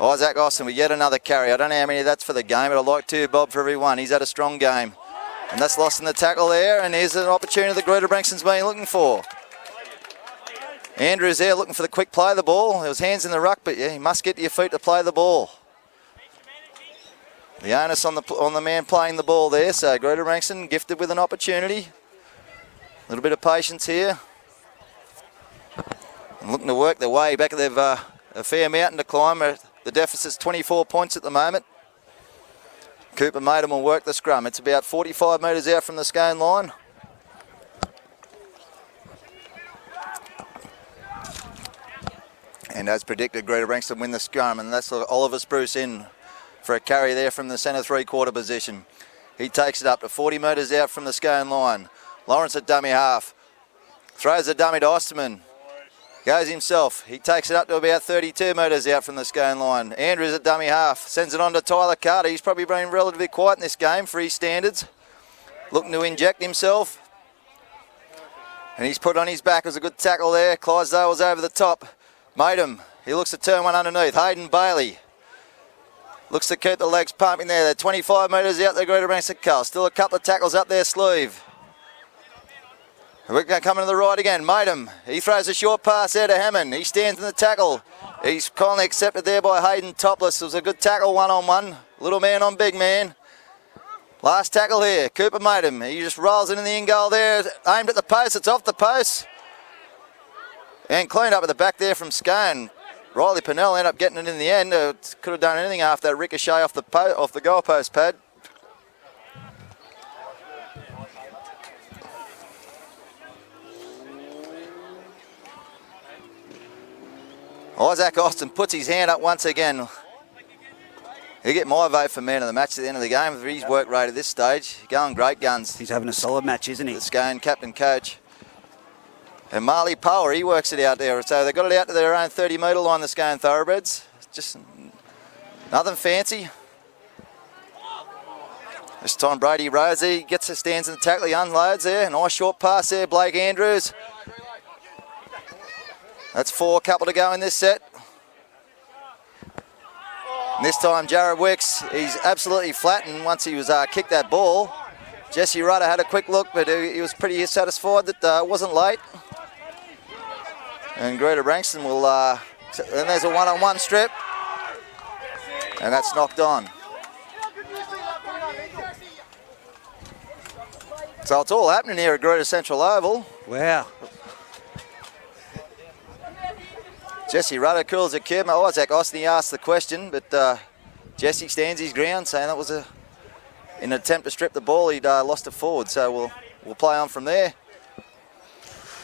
Isaac Austin with yet another carry. I don't know how many that's for the game, but I'd like to, Bob, for everyone. He's had a strong game. And that's lost in the tackle there, and here's an opportunity that Greta Branxton's been looking for. Andrews there looking for the quick play of the ball. There was hands in the ruck, but yeah, you must get to your feet to play the ball. The onus on the man playing the ball there, so Greta Branxton gifted with an opportunity. A little bit of patience here. And looking to work their way back. They've a fair mountain to climb. The deficit's 24 points at the moment. Cooper Maiden will work the scrum. It's about 45 metres out from the Scone line. And as predicted, Greta Branxton win the scrum, and that's Oliver Spruce in for a carry there from the centre 3/4 position. He takes it up to 40 metres out from the Scone line. Lawrence at dummy half. Throws the dummy to Osterman. Goes himself. He takes it up to about 32 metres out from the Scone line. Andrews at dummy half. Sends it on to Tyler Carter. He's probably been relatively quiet in this game for his standards. Looking to inject himself. And he's put on his back. It was a good tackle there. Clydesdale was over the top. Maidham. He looks to turn one underneath. Hayden Bailey. Looks to keep the legs pumping there. They're 25 metres out the Greta Branxton Cull. Still a couple of tackles up their sleeve. We're going to come to the right again. Maidham, he throws a short pass there to Hammond. He stands in the tackle. He's kindly accepted there by Hayden Topless. It was a good tackle, one-on-one. Little man on big man. Last tackle here, Cooper Maidham. He just rolls it in the in goal there, aimed at the post. It's off the post. And cleaned up at the back there from Scone. Riley Purnell ended up getting it in the end. Could have done anything after that ricochet off the goalpost pad. Isaac Austin puts his hand up once again. He'll get my vote for man of the match at the end of the game for his work rate at this stage. Going great guns. He's having a solid match, isn't he? The Scone captain coach. And Marley Power, he works it out there. So they got it out to their own 30-metre line, the Scone Thoroughbreds. Just nothing fancy. This time Brady Rosie gets his stands in the tackle. He unloads there. Nice short pass there, Blake Andrews. That's 4, couple to go in this set. And this time Jared Wicks, he's absolutely flattened once he was kicked that ball. Jesse Rudder had a quick look, but he was pretty satisfied that it wasn't late. And Greta Branxton will, then there's a one-on-one strip. And that's knocked on. So it's all happening here at Greta Central Oval. Wow. Jesse Rudder curls a kid. Isaac Austin asked the question, but Jesse stands his ground, saying that was in an attempt to strip the ball, he'd lost it forward. So we'll play on from there.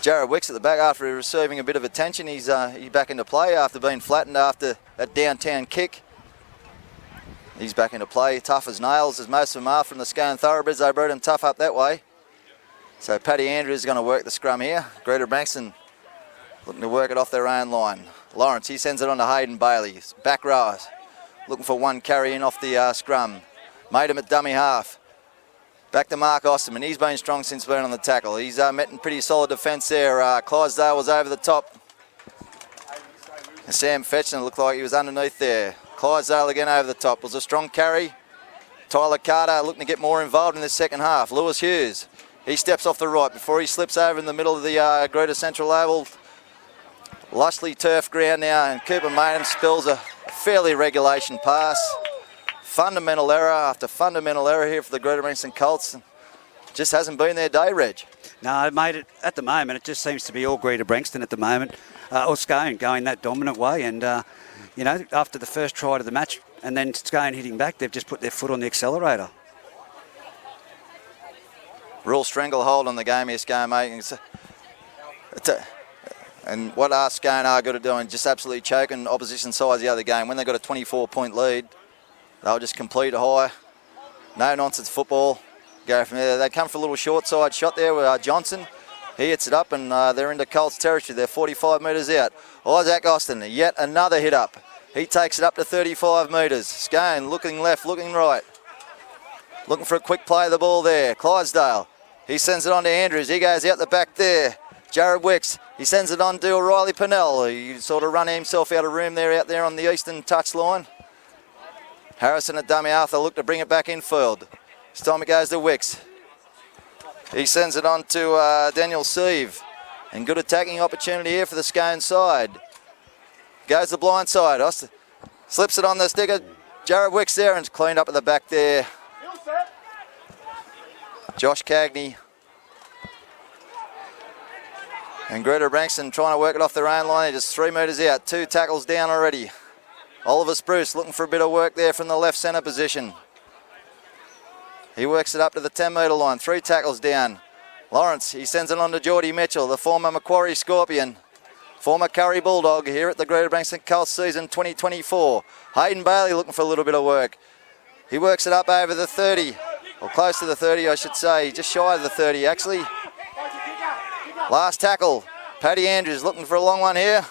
Jared Wicks at the back after receiving a bit of attention. He's back into play after being flattened after that downtown kick. He's back into play, tough as nails, as most of them are from the Scone Thoroughbreds. They bred him tough up that way. So Paddy Andrews is going to work the scrum here. Greta Branxton looking to work it off their own line. Lawrence, he sends it on to Hayden Bailey. Back rowers, looking for one carry in off the scrum. Made him at dummy half. Back to Mark Osterman. He's been strong since being on the tackle. He's met in pretty solid defence there. Clydesdale was over the top. And Sam Fetchner looked like he was underneath there. Clydesdale again over the top. It was a strong carry. Tyler Carter looking to get more involved in the second half. Lewis Hughes, he steps off the right before he slips over in the middle of the Greta Central Oval. Lushly turf ground now, and Cooper Maynham spills a fairly regulation pass. Fundamental error after fundamental error here for the Greta Branxton Colts. Just hasn't been their day, Reg. No, mate, at the moment, it just seems to be all Greta Branxton at the moment. Or Scone going that dominant way. And, you know, after the first try to the match and then Scone hitting back, they've just put their foot on the accelerator. Real stranglehold on the game here, Scone, mate. And what are Scone are good at doing? Just absolutely choking opposition sides the other game. When they got a 24-point lead, they'll just complete high. No nonsense football. Go from there. They come for a little short side shot there with Johnson. He hits it up and they're into Colts territory. They're 45 metres out. Isaac Austin, yet another hit up. He takes it up to 35 metres. Scone looking left, looking right. Looking for a quick play of the ball there. Clydesdale, he sends it on to Andrews. He goes out the back there. Jared Wicks, he sends it on to O'Reilly Pennell. He sort of run himself out of room there out there on the eastern touchline. Harrison at dummy half, they'll look to bring it back infield. This time it goes to Wicks. He sends it on to Daniel Sieve. And good attacking opportunity here for the Scone side. Goes the blind side. Austin slips it on the sticker. Jared Wicks there and cleaned up at the back there. Josh Cagney. And Greta Branxton trying to work it off their own line. Just 3 metres out. 2 tackles down already. Oliver Spruce looking for a bit of work there from the left centre position. He works it up to the 10-metre line. 3 tackles down. Lawrence, he sends it on to Geordie Mitchell, the former Macquarie Scorpion. Former Curry Bulldog here at the Greta Branxton Colts season 2024. Hayden Bailey looking for a little bit of work. He works it up over the 30. Or close to the 30, I should say. Just shy of the 30, actually. Last tackle. Paddy Andrews looking for a long one here.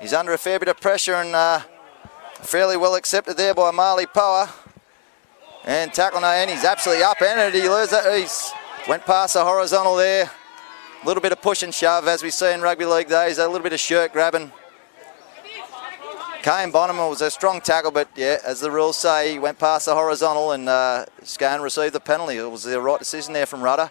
He's under a fair bit of pressure and fairly well accepted there by Marley Power. And tackle no, and he's absolutely upended. He went past the horizontal there. A little bit of push and shove as we see in rugby league days. A little bit of shirt grabbing. Kane Bonham was a strong tackle, but yeah, as the rules say, he went past the horizontal and Scone received the penalty. It was the right decision there from Rudder.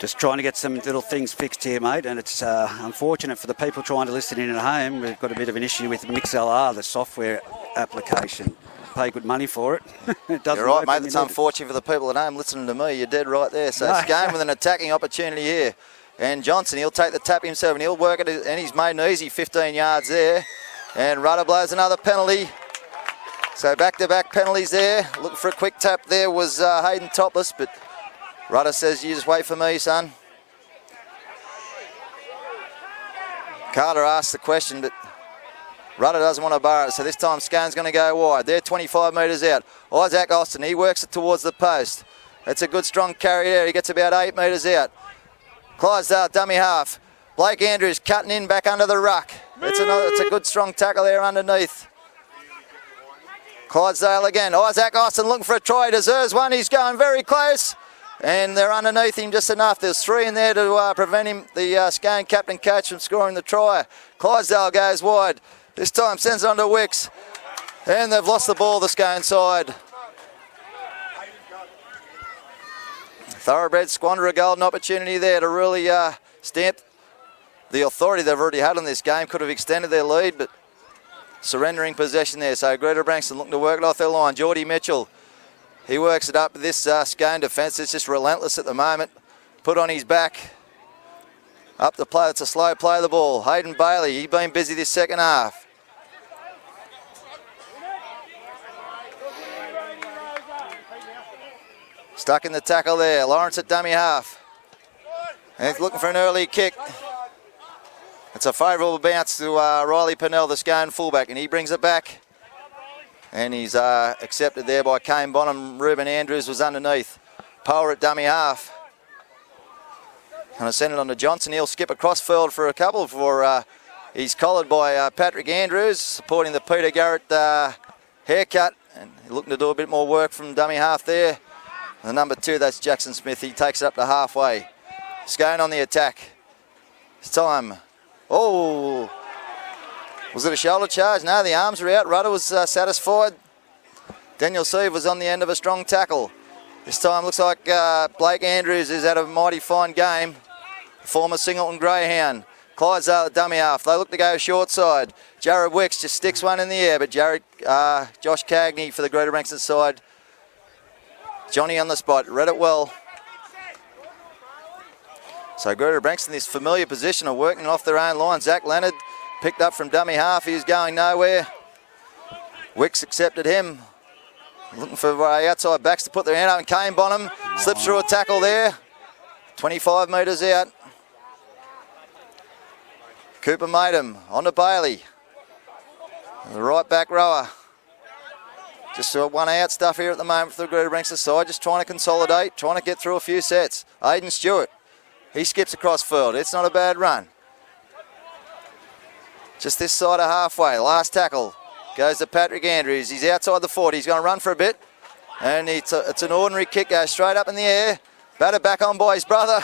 Just trying to get some little things fixed here, mate, and it's unfortunate for the people trying to listen in at home. We've got a bit of an issue with MixLR, the software application. Pay good money for it. It doesn't You're right, work mate. when That's you need unfortunate for the people at home listening to me. You're dead right there. So No. Scone with an attacking opportunity here. And Johnson, he'll take the tap himself and he'll work it, and he's made an easy 15 yards there. And Rudder blows another penalty. So back-to-back penalties there. Looking for a quick tap there was Hayden Topless, but Rudder says, you just wait for me, son. Carter asked the question, but Rudder doesn't want to bar it, so this time Scone's going to go wide. They're 25 metres out. Isaac Austin, he works it towards the post. That's a good strong carry there. He gets about 8 metres out. Clydesdale, dummy half. Blake Andrews cutting in back under the ruck. It's a good strong tackle there underneath. Clydesdale again. Isaac Austin looking for a try. He deserves one. He's going very close. And they're underneath him just enough. There's 3 in there to prevent him, the Scone captain coach, from scoring the try. Clydesdale goes wide. This time sends it on to Wicks. And they've lost the ball, the Scone side. Thoroughbreds squander a golden opportunity there to really stamp the authority they've already had on this game. Could have extended their lead, but surrendering possession there. So Greta Branxton looking to work it off their line. Geordie Mitchell, he works it up. This Scone defence is just relentless at the moment. Put on his back. Up the play, it's a slow play of the ball. Hayden Bailey, he's been busy this second half. Stuck in the tackle there. Lawrence at dummy half. And he's looking for an early kick. It's a favourable bounce to Riley Pennell, the Scone fullback, and he brings it back. And he's accepted there by Kane Bonham. Ruben Andrews was underneath. Power at dummy half. And I send it on to Johnson. He'll skip across field for a couple before he's collared by Patrick Andrews, supporting the Peter Garrett haircut. And looking to do a bit more work from dummy half there. The number 2, that's Jackson Smith. He takes it up to halfway. Scone on the attack. This time. Oh! Was it a shoulder charge? No, the arms were out. Rudder was satisfied. Daniel Sieve was on the end of a strong tackle. This time looks like Blake Andrews is had a mighty fine game. Former Singleton Greyhound. Clydesdale at dummy half. They look to go short side. Jared Wicks just sticks one in the air, but Josh Cagney for the Greta Branxton side. Johnny on the spot, read it well. So Greta Branxton, this familiar position of working off their own line. Zach Leonard picked up from dummy half. He was going nowhere. Wicks accepted him. Looking for outside backs to put their hand up, and Kane Bonham slips through a tackle there. 25 metres out. Cooper Maidham on to Bailey. The right back rower. Just one out stuff here at the moment for the Greta Branxton side, just trying to consolidate, trying to get through a few sets. Aidan Stewart, he skips across field. It's not a bad run. Just this side of halfway, last tackle goes to Patrick Andrews. He's outside the 40, he's going to run for a bit. And it's an ordinary kick, goes straight up in the air. Batted back on by his brother.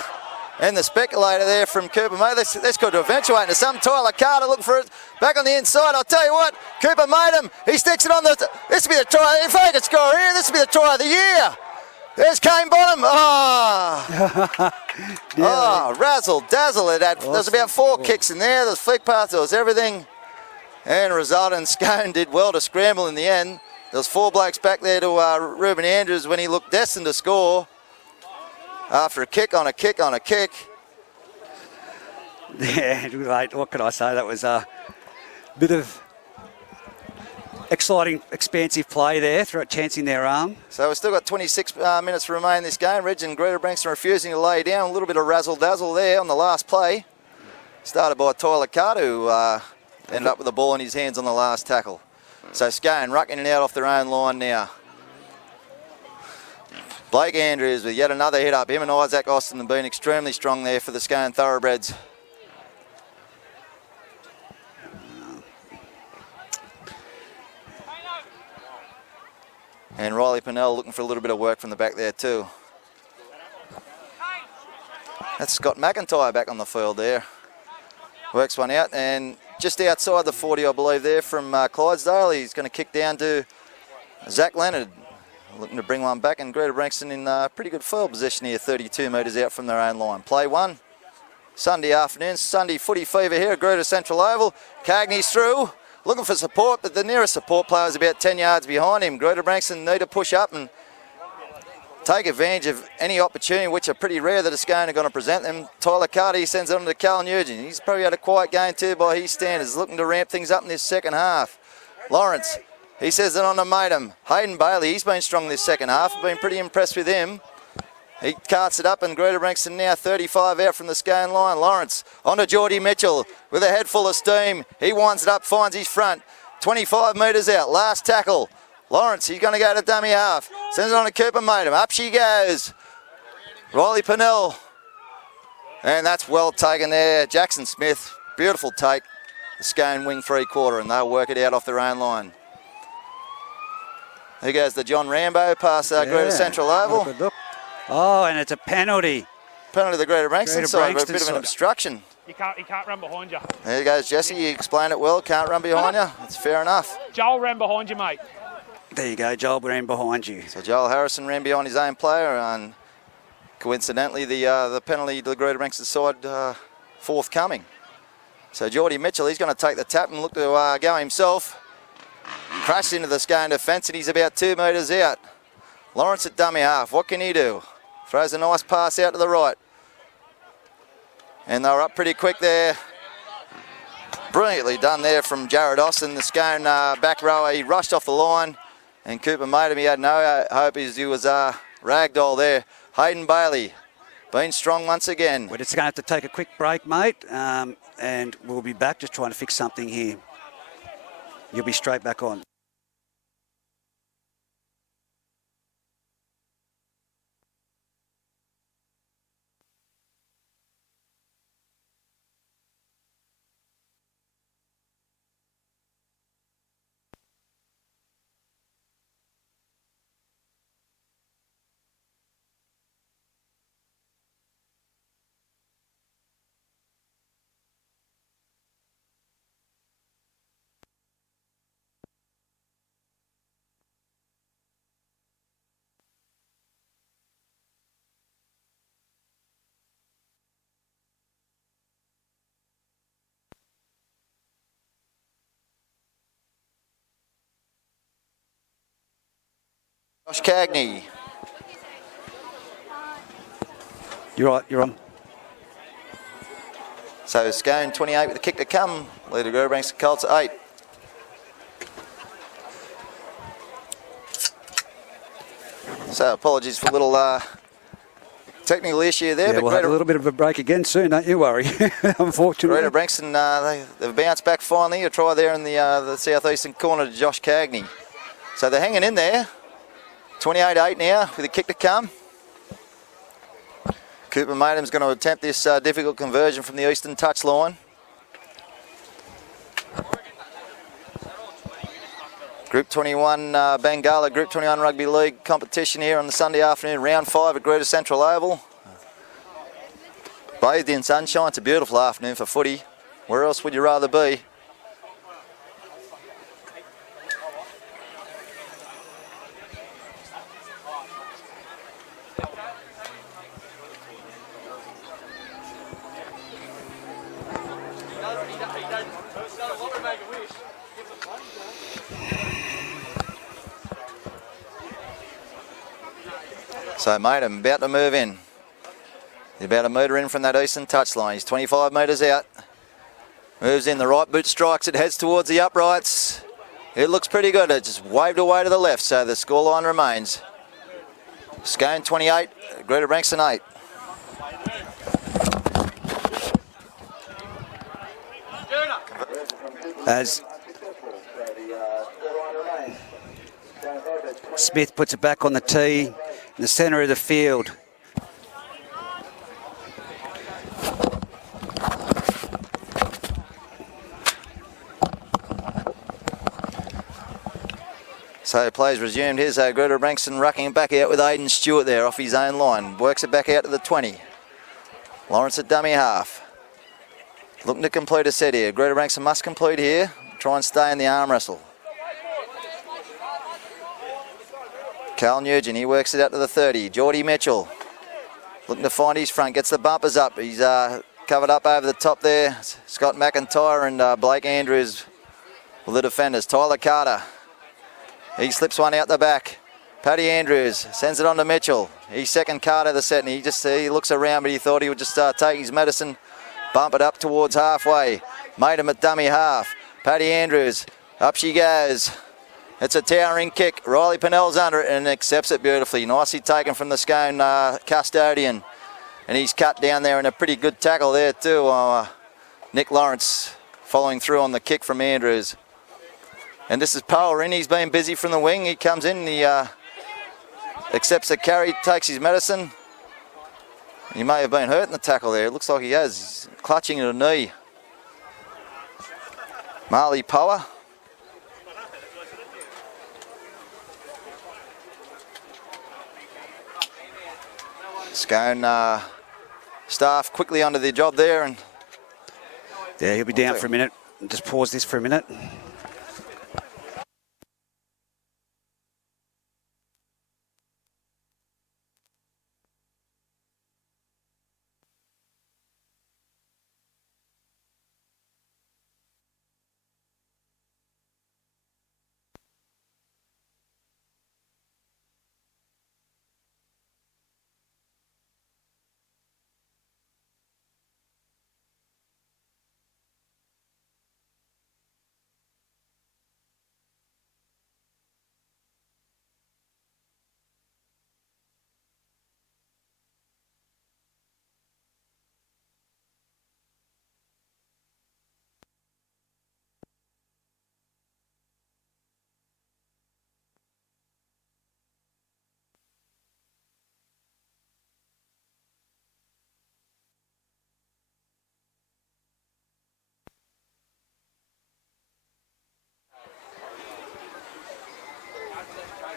And the speculator there from Cooper Maidham. This could eventuate into some. Tyler Carter looking for it back on the inside. I'll tell you what, Cooper Maidham, he sticks it on the... This will be the try. If they could score here, this will be the try of the year. There's Kane Bonham. Razzle dazzle. There's about 4 kicks in there. There's flick path, there was everything. And resulted in Scone did well to scramble in the end. There was 4 blokes back there to Ruben Andrews when he looked destined to score. After a kick on a kick on a kick. Yeah, mate, what can I say? That was a bit of exciting, expansive play there, chancing their arm. So we've still got 26 minutes to remain in this game. Reg and Greta Branxton refusing to lay down. A little bit of razzle-dazzle there on the last play. Started by Tyler Carter, who ended up with the ball in his hands on the last tackle. So Scone rucking it out off their own line now. Blake Andrews with yet another hit up. Him and Isaac Austin have been extremely strong there for the Scone Thoroughbreds. And Riley Pennell looking for a little bit of work from the back there too. That's Scott McIntyre back on the field there. Works one out, and just outside the 40, I believe, there from Clydesdale. He's going to kick down to Zach Leonard. Looking to bring one back, and Greta Branxton in pretty good field position here, 32 metres out from their own line. Play 1, Sunday afternoon, Sunday footy fever here at Greta Central Oval. Cagney's through, looking for support, but the nearest support player is about 10 yards behind him. Greta Branxton need to push up and take advantage of any opportunity, which are pretty rare that a Scone are going to present them. Tyler Carter sends it on to Cal Nugent. He's probably had a quiet game too by his standards, looking to ramp things up in this second half. Lawrence, he says it on to Maidham. Hayden Bailey, he's been strong this second half. I've been pretty impressed with him. He carts it up, and Greta Branxton now 35 out from the Scone line. Lawrence on to Geordie Mitchell with a head full of steam. He winds it up, finds his front. 25 metres out, last tackle. Lawrence, he's going to go to dummy half. Sends it on to Cooper Maidham. Up she goes. Riley Pennell. And that's well taken there. Jackson Smith, beautiful take. The Scone wing 3/4, and they'll work it out off their own line. Here goes the John Rambo past Greta Central Oval. Good look. Oh, and it's a penalty. Penalty to the Greta Branxton side, a bit of an obstruction. He can't run behind you. There goes Jesse. You explained it well. Can't run behind you. It's fair enough. Joel ran behind you, mate. There you go, Joel ran behind you. So Joel Harrison ran behind his own player, and coincidentally the penalty to the Greta Branxton side forthcoming. So Geordie Mitchell, he's going to take the tap and look to go himself. Crashed into the Scone defence, and he's about 2 metres out. Lawrence at dummy half. What can he do? Throws a nice pass out to the right. And they were up pretty quick there. Brilliantly done there from Jared Austin, the Scone back rower. He rushed off the line, and Cooper made him. He had no hope as he was ragdoll there. Hayden Bailey, been strong once again. We're just going to have to take a quick break, mate, and we'll be back just trying to fix something here. You'll be straight back on. Josh Cagney. You're right, you're on. So Scone 28 with the kick to come. Leader Greta Branxton Colts at 8. So apologies for a little technical issue there. Yeah, but we'll have a little bit of a break again soon, don't you worry. Unfortunately. Greta Branxton, they've bounced back finally. A try there in the southeastern corner to Josh Cagney. So they're hanging in there. 28-8 now with a kick to come. Cooper Maidham's going to attempt this difficult conversion from the eastern touchline. Group 21 Bengalla Group 21 Rugby League competition here on the Sunday afternoon, round 5 at Greta Central Oval. Bathed in sunshine, it's a beautiful afternoon for footy. Where else would you rather be? So Maidham about to move in. He's about a metre in from that eastern touchline. He's 25 metres out. Moves in, the right boot strikes it, heads towards the uprights. It looks pretty good. It just waved away to the left, so the scoreline remains. Scone 28, Greta Branxton 8. As Smith puts it back on the tee in the centre of the field. So play's resumed. Here's Greta Branxton rucking it back out with Aidan Stewart there off his own line. Works it back out to the 20. Lawrence at dummy half. Looking to complete a set here. Greta Branxton must complete here. Try and stay in the arm wrestle. Cal Nugent, he works it out to the 30. Geordie Mitchell looking to find his front. Gets the bumpers up. He's covered up over the top there. Scott McIntyre and Blake Andrews with the defenders. Tyler Carter. He slips one out the back. Paddy Andrews sends it on to Mitchell. He's second card of the set, and he looks around, but he thought he would just take his medicine, bump it up towards halfway. Made him at dummy half. Paddy Andrews, up she goes. It's a towering kick. Riley Pennell's under it and accepts it beautifully. Nicely taken from the Scone custodian. And he's cut down there in a pretty good tackle there too. Nick Lawrence following through on the kick from Andrews. And this is Power in. He's been busy from the wing. He comes in, he accepts the carry, takes his medicine. He may have been hurt in the tackle there. It looks like he has. He's clutching at a knee. Marley Power. Scone staff quickly onto the job there. And yeah, he'll be down for a minute. Just pause this for a minute.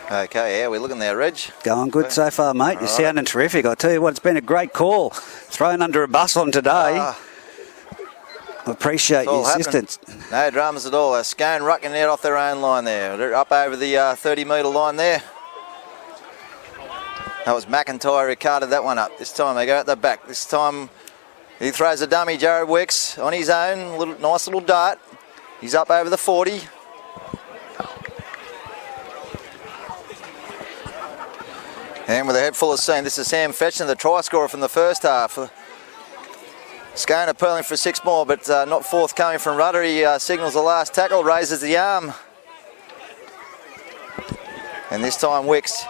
Okay, yeah, we're looking there, Reg. Going good so far, mate. You're sounding terrific. I tell you what, it's been a great call. Thrown under a bus on today. I appreciate your assistance. No dramas at all. Scone rucking out off their own line there. They're up over the 30-metre line there. That was McIntyre who carted that one up. This time they go at the back. This time he throws a dummy, Jared Wicks, on his own. Nice little dart. He's up over the 40. And with a head full of steam, this is Sam Fetchner, the try scorer from the first half. Scone appealing for 6 more, but not forthcoming from Rudder. He signals the last tackle, raises the arm. And this time Wicks,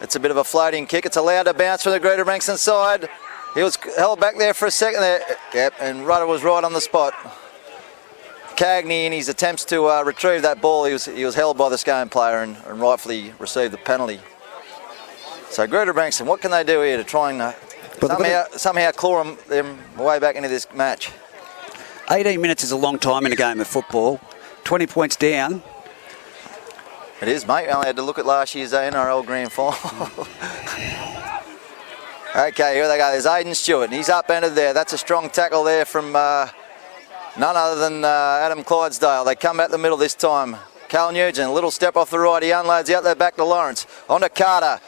it's a bit of a floating kick. It's allowed to bounce from the Greta Branxton side. He was held back there for a second there. Yep, and Rudder was right on the spot. Cagney, in his attempts to retrieve that ball, he was held by the Scone player and rightfully received the penalty. So Greta Branxton, what can they do here to try and somehow claw them way back into this match? 18 minutes is a long time in a game of football. 20 points down. It is, mate. I only had to look at last year's NRL Grand Final. Okay, here they go. There's Aidan Stewart, and he's upended there. That's a strong tackle there from none other than Adam Clydesdale. They come back the middle this time. Cal Nugent, a little step off the right. He unloads out there back to Lawrence. On to Carter.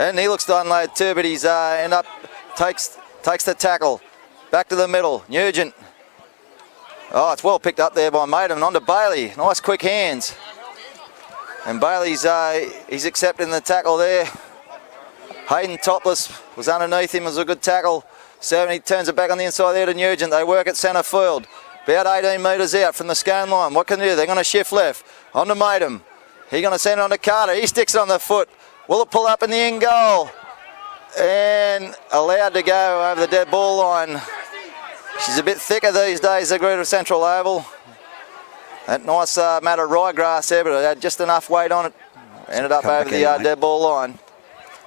And he looks to unload too, but he's takes the tackle. Back to the middle. Nugent. Oh, it's well picked up there by Maiden. On to Bailey. Nice quick hands. And Bailey's he's accepting the tackle there. Hayden Topless was underneath him. It was a good tackle. He turns it back on the inside there to Nugent. They work at centre field. About 18 metres out from the Scone line. What can they do? They're going to shift left. On to Maiden. He's going to send it on to Carter. He sticks it on the foot. Will it pull up in the end goal? And allowed to go over the dead ball line. She's a bit thicker these days, the Greta Central Oval. That nice mat of ryegrass there, but it had just enough weight on it. Ended up over the dead ball line.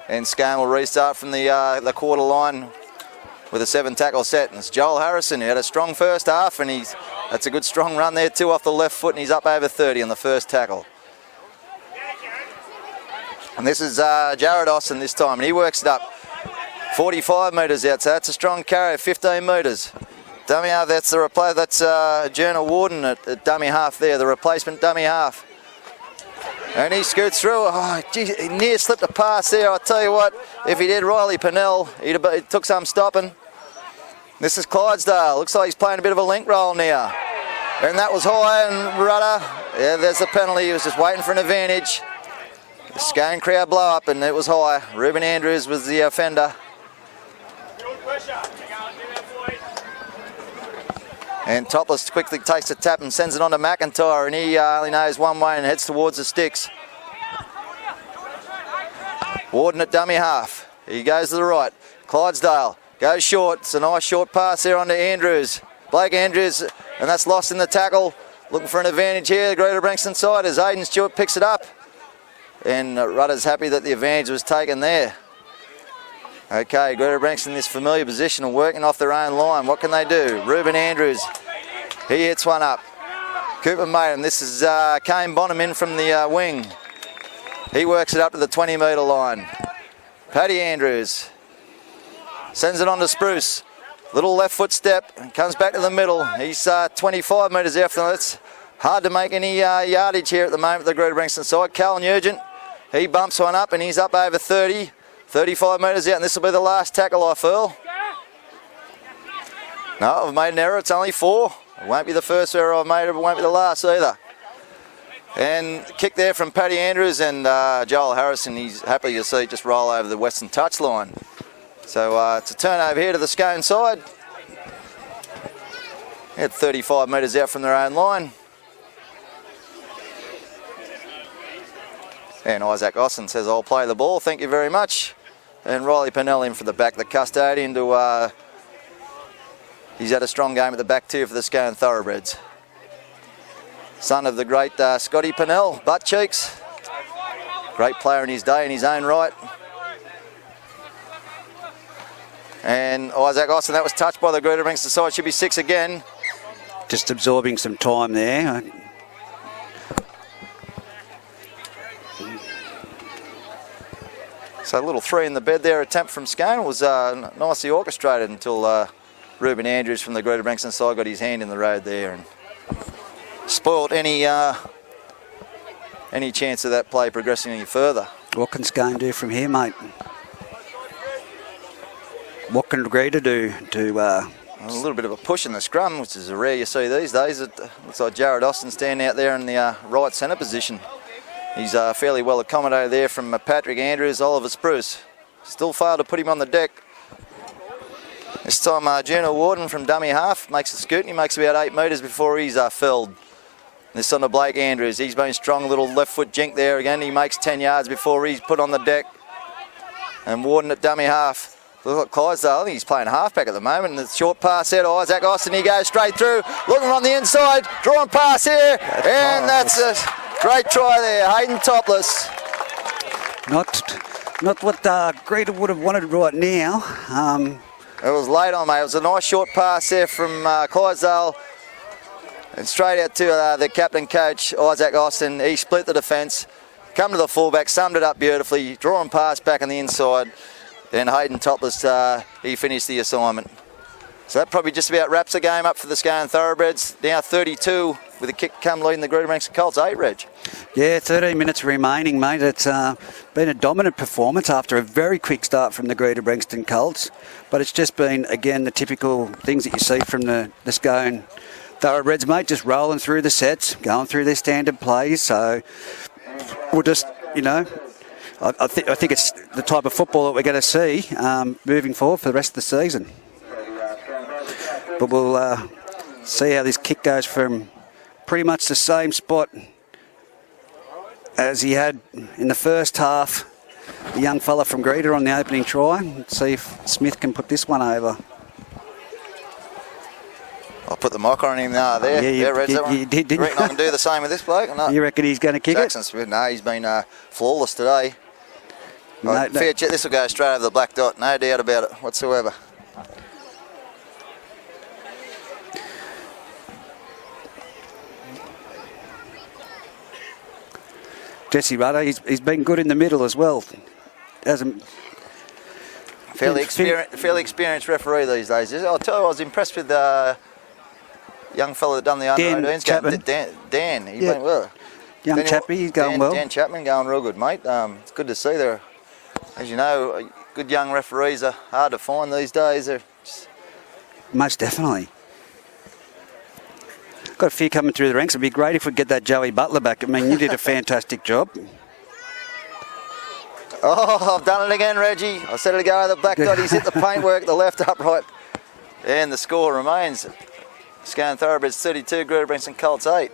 And Scone will restart from the quarter line with a 7-tackle set. And it's Joel Harrison, who had a strong first half, and that's a good strong run there too off the left foot, and he's up over 30 on the first tackle. And this is Jared Austin this time, and he works it up 45 metres out, so that's a strong carry, 15 metres. Dummy half, that's the replay. That's Journal Warden at dummy half there, the replacement dummy half. And he scoots through. Oh, geez, he near slipped a pass there. I'll tell you what, if he did, Riley Pennell, it took some stopping. This is Clydesdale. Looks like he's playing a bit of a link roll now. And that was high and Rudder. Yeah, there's the penalty. He was just waiting for an advantage. The Scone crowd blow up, and it was high. Ruben Andrews was the offender. And Topless quickly takes a tap and sends it on to McIntyre, and he only knows one way and heads towards the sticks. Warden at dummy half. He goes to the right. Clydesdale goes short. It's a nice short pass there on to Andrews. Blake Andrews, and that's lost in the tackle. Looking for an advantage here, the Greta Branxton side, as Aidan Stewart picks it up. And Rudder's happy that the advantage was taken there. Okay, Greta Branxton in this familiar position and working off their own line. What can they do? Ruben Andrews, he hits one up. Cooper Maiden, this is Kane Bonham in from the wing. He works it up to the 20-metre line. Paddy Andrews sends it on to Spruce. Little left foot step and comes back to the middle. He's 25 metres out from that. It's hard to make any yardage here at the moment, the Greta Branxton side. Cal Nugent, he bumps one up and he's up over 30. 35 metres out, and this will be the last tackle, I feel. No, I've made an error. It's only 4. It won't be the first error I've made, but it won't be the last either. And kick there from Paddy Andrews and Joel Harrison. He's happy to see just roll over the western touchline. So it's a turnover here to the Scone side. At 35 metres out from their own line. And Isaac Austin says, I'll play the ball, thank you very much. And Riley Pennell in for the back, the custodian to, he's had a strong game at the back too for the Scone Thoroughbreds. Son of the great Scotty Pennell, butt cheeks. Great player in his day in his own right. And Isaac Austin, that was touched by the Greta Branxton side, should be 6 again. Just absorbing some time there. So a little three in the bed there attempt from Scone was nicely orchestrated until Ruben Andrews from the Greta Branxton side got his hand in the road there and spoiled any chance of that play progressing any further. What can Scone do from here, mate? What can Greta do to... A little bit of a push in the scrum, which is rare you see these days. It looks like Jared Austin standing out there in the right centre position. He's fairly well accommodated there from Patrick Andrews, Oliver Spruce. Still failed to put him on the deck. This time Juno Warden from dummy half makes a scoot and he makes about 8 metres before he's felled. This on to Blake Andrews. He's been strong, little left foot jink there again. He makes 10 yards before he's put on the deck. And Warden at dummy half. Look at Clydesdale, I think he's playing halfback at the moment. And the short pass out to Isaac Austin, he goes straight through. Looking on the inside, drawn pass here. That's a great try there, Hayden Topless. Not what Greta would have wanted right now. It was late on, mate. It was a nice short pass there from Clydesdale. And straight out to the captain coach, Isaac Austin. He split the defence, come to the fullback, summed it up beautifully, drawn pass back on the inside. Then Hayden Topless, he finished the assignment. So that probably just about wraps the game up for the Scone Thoroughbreds. Now 32 with a kick come leading the Greta Branxton Colts 8, Reg. Yeah, 13 minutes remaining, mate. It's been a dominant performance after a very quick start from the Greta Branxton Colts. But it's just been, again, the typical things that you see from the Scone Thoroughbreds, mate, just rolling through the sets, going through their standard plays. So we'll just, I think it's the type of football that we're going to see moving forward for the rest of the season. But we'll see how this kick goes from pretty much the same spot as he had in the first half. The young fella from Greta on the opening try. Let's see if Smith can put this one over. I'll put the mocker on him now there. Yeah, Reg, that one. you did, didn't you reckon I can do the same with this bloke or not? You reckon he's going to kick Jackson Smith, no, he's been flawless today. Fair check, this will go straight over the black dot, no doubt about it whatsoever. Jesse Rudder, he's been good in the middle as well. Fairly experienced referee these days. I'll tell you, I was impressed with the young fella that done the under-18s. Dan. He's been well. Young chappy, he's going well. Dan Chapman going real good, mate. It's good to see there. As you know, good young referees are hard to find these days. Most definitely. Got a few coming through the ranks. It'd be great if we get that Joey Butler back. I mean, you did a fantastic job. Oh, I've done it again, Reggie. I said it go over the black dot. He's hit the paintwork, the left upright. And the score remains Scone Thoroughbreds 32, Greta Branxton Colts 8.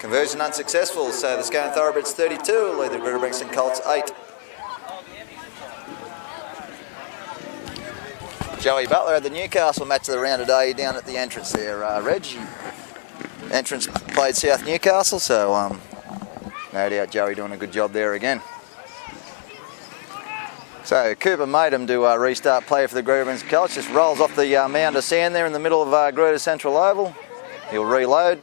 Conversion unsuccessful, so the Scone Thoroughbreds 32 lead the Greta Branxton Colts 8. Joey Butler had the Newcastle match of the round today down at the entrance there, Reg. Entrance played South Newcastle, so no doubt Joey doing a good job there again. So Cooper made him to restart play for the Greta Branxton Colts. Just rolls off the mound of sand there in the middle of Greta Central Oval. He'll reload.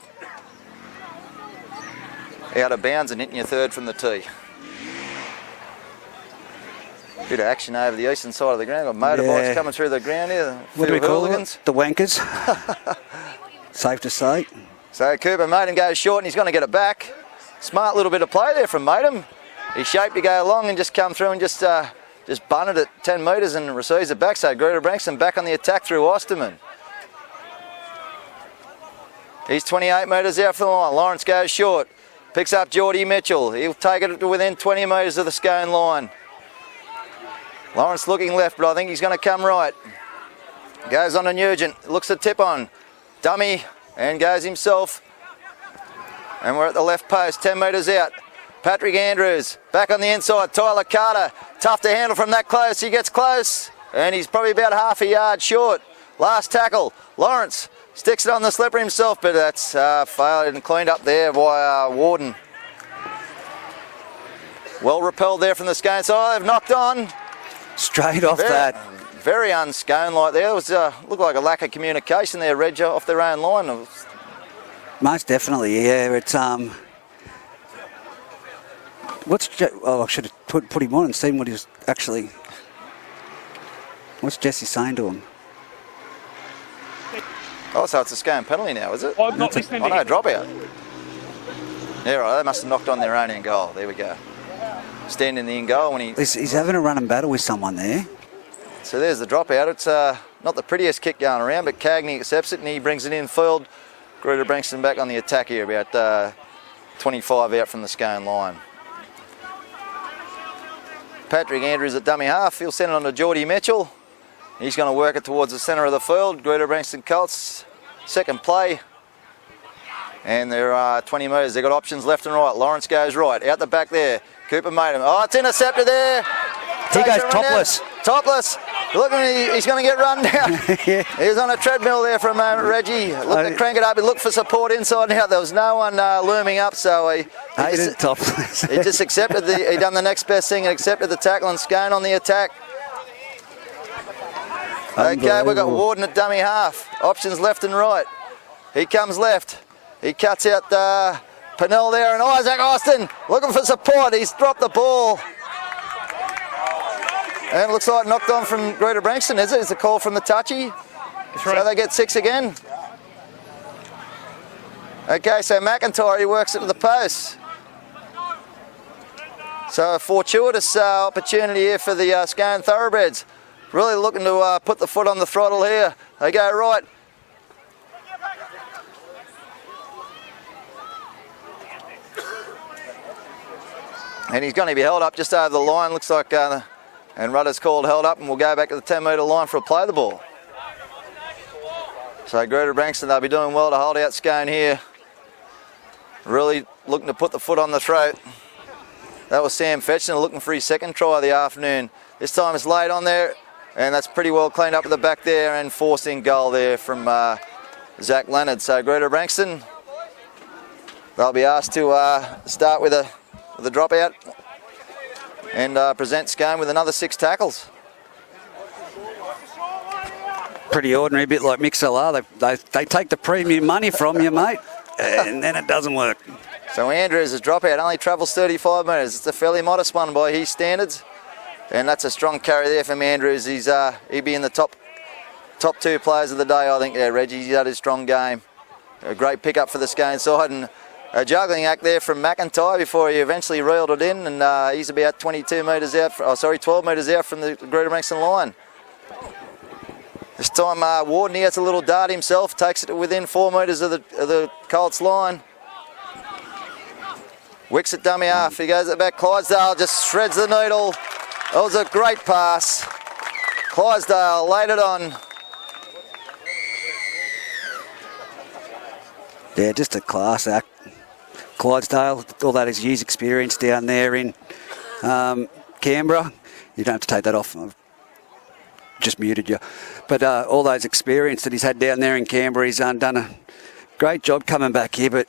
Out of bounds and hitting your third from the tee. Bit of action over the eastern side of the ground. Got motorbikes coming through the ground here. What do we call it? The wankers. Safe to say. So Cooper made him go short and he's going to get it back. Smart little bit of play there from Matem. He shaped to go long and just come through and just bunted it 10 metres and receives it back. So Greta Branxton back on the attack through Osterman. He's 28 metres out for the line. Lawrence goes short. Picks up Geordie Mitchell. He'll take it to within 20 metres of the Scone line. Lawrence looking left, but I think he's going to come right. Goes on to Nugent. Looks to tip on. Dummy and goes himself. And we're at the left post, 10 metres out. Patrick Andrews back on the inside. Tyler Carter, tough to handle from that close. He gets close and he's probably about half a yard short. Last tackle, Lawrence sticks it on the slipper himself, but that's failed and cleaned up there by Warden. Well repelled there from the Scone side. They've knocked on. Straight off that. Very un-Scone like there. It was looked like a lack of communication there, Reg, off their own line. Most definitely, yeah. It's I should have put him on and seen what he was actually... What's Jesse saying to him? Oh, so it's a Scone penalty now, is it? I'm not listening to no, you. dropout. Yeah, right, they must have knocked on their own in goal. There we go. Standing in goal when he... He's having a run and battle with someone there. So there's the dropout. It's not the prettiest kick going around, but Cagney accepts it and he brings it in field. Greta Branxton back on the attack here, about 25 out from the Scone line. Patrick Andrews at dummy half. He'll send it on to Geordie Mitchell. He's going to work it towards the centre of the field. Greta Branxton Colts, second play. And there are 20 metres. They've got options left and right. Lawrence goes right. Out the back there. Cooper made him. Oh, it's intercepted there. He goes topless. Topless. Look, he's going to get run down. Yeah. He was on a treadmill there for a moment, Reggie. Looked to crank it up. He looked for support inside and out. There was no one looming up, so he just accepted he done the next best thing and accepted the tackle, and Scone on the attack. Okay, we've got Warden at dummy half. Options left and right. He comes left. He cuts out Pennell there, and Isaac Austin looking for support. He's dropped the ball. And it looks like knocked on from Greta Branxton, is it? It's a call from the touchy. That's right. So they get 6 again. Okay, so McIntyre, he works it to the post. So a fortuitous opportunity here for the Scone Thoroughbreds. Really looking to put the foot on the throttle here. They go right. And he's going to be held up just over the line. Looks like, and Rudder's called held up, and we'll go back to the 10-metre line for a play the ball. So Greta Branxton, they'll be doing well to hold out Scone here. Really looking to put the foot on the throat. That was Sam Fetchner looking for his second try of the afternoon. This time it's laid on there, and that's pretty well cleaned up at the back there and forced in goal there from Zach Leonard. So Greta Branxton, they'll be asked to start with a dropout and present Scone with another 6 tackles. Pretty ordinary, a bit like Mixlr. They take the premium money from you, mate, and then it doesn't work. So Andrews' dropout only travels 35 metres. It's a fairly modest one by his standards, and that's a strong carry there from Andrews. He'd be in the top 2 players of the day, I think. Yeah, Reggie, he's had his strong game. A great pickup for the Scone side, and a juggling act there from McIntyre before he eventually reeled it in, and he's about 22 metres out. 12 metres out from the Greta Branxton line. This time Warden, he has a little dart himself, takes it to within 4 metres of the Colts line. Wicks at dummy half, he goes at the back. Clydesdale just shreds the needle. That was a great pass. Clydesdale laid it on. Yeah, just a class act. Clydesdale, all that is years experience down there in Canberra. You don't have to take that off. I've just muted you. But all those experience that he's had down there in Canberra, he's done a great job coming back here. But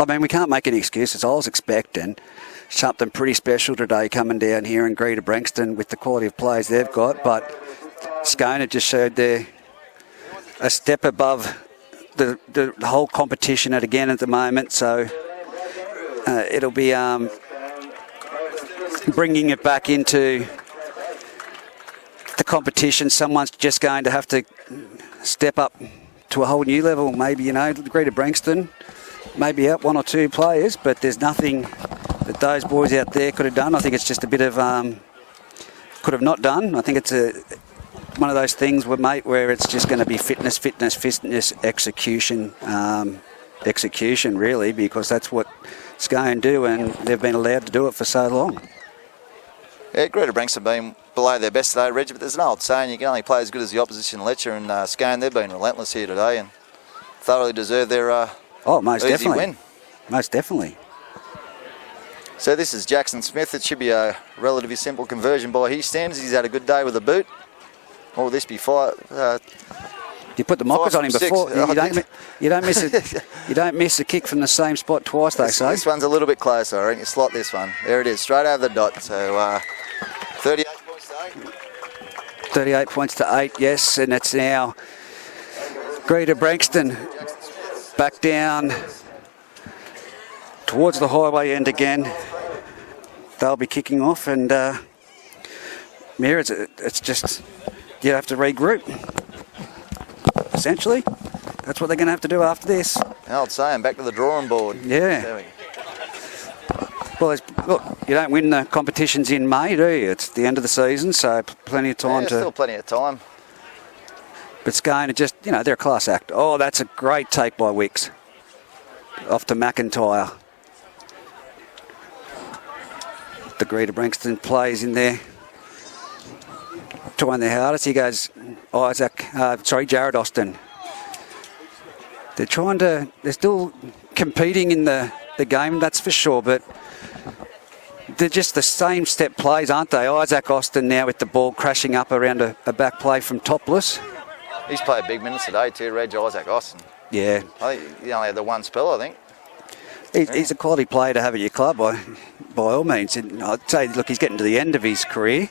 I mean, we can't make any excuses. I was expecting something pretty special today coming down here in Greta Branxton with the quality of players they've got. But Scone just showed they're a step above the whole competition again at the moment. So it'll be bringing it back into the competition. Someone's just going to have to step up to a whole new level. Maybe, Greta Branxton, maybe out 1 or 2 players, but there's nothing that those boys out there could have done. I think it's just a bit of could have not done. I think it's one of those things where it's just going to be fitness, execution, really, because that's what Scone do, and they've been allowed to do it for so long. Yeah, Greta Branxton been below their best today, Reg, but there's an old saying, you can only play as good as the opposition lets you, and Scone, they've been relentless here today and thoroughly deserve their most easy definitely win. Most definitely. So this is Jackson Smith. It should be a relatively simple conversion by his standards. He's had a good day with the boot. Or will this be 5? You put the mockers on him 6. before. You don't miss it. You don't miss a kick from the same spot twice. They say this one's a little bit closer. I think you slot this one. There it is, straight over the dot. So 38 points to 8. 38 points to 8. Yes, and it's now Greta Branxton back down towards the highway end again. They'll be kicking off, and it's just you have to regroup. Essentially, that's what they're going to have to do after this. The old saying, back to the drawing board. Yeah. There we go. Well, look, you don't win the competitions in May, do you? It's the end of the season, so plenty of time to... Still plenty of time. But Scone are just, they're a class act. Oh, that's a great take by Wicks. Off to McIntyre. The Greta Branxton plays in there. Trying their hardest. He goes, Jared Austin. They're still competing in the game, that's for sure, but they're just the same step plays, aren't they? Isaac Austin now with the ball crashing up around a back play from topless. He's played big minutes today too, Reg, Isaac Austin. Yeah. I think he only had the one spell, I think. He's a quality player to have at your club by all means. And I'd say, look, he's getting to the end of his career,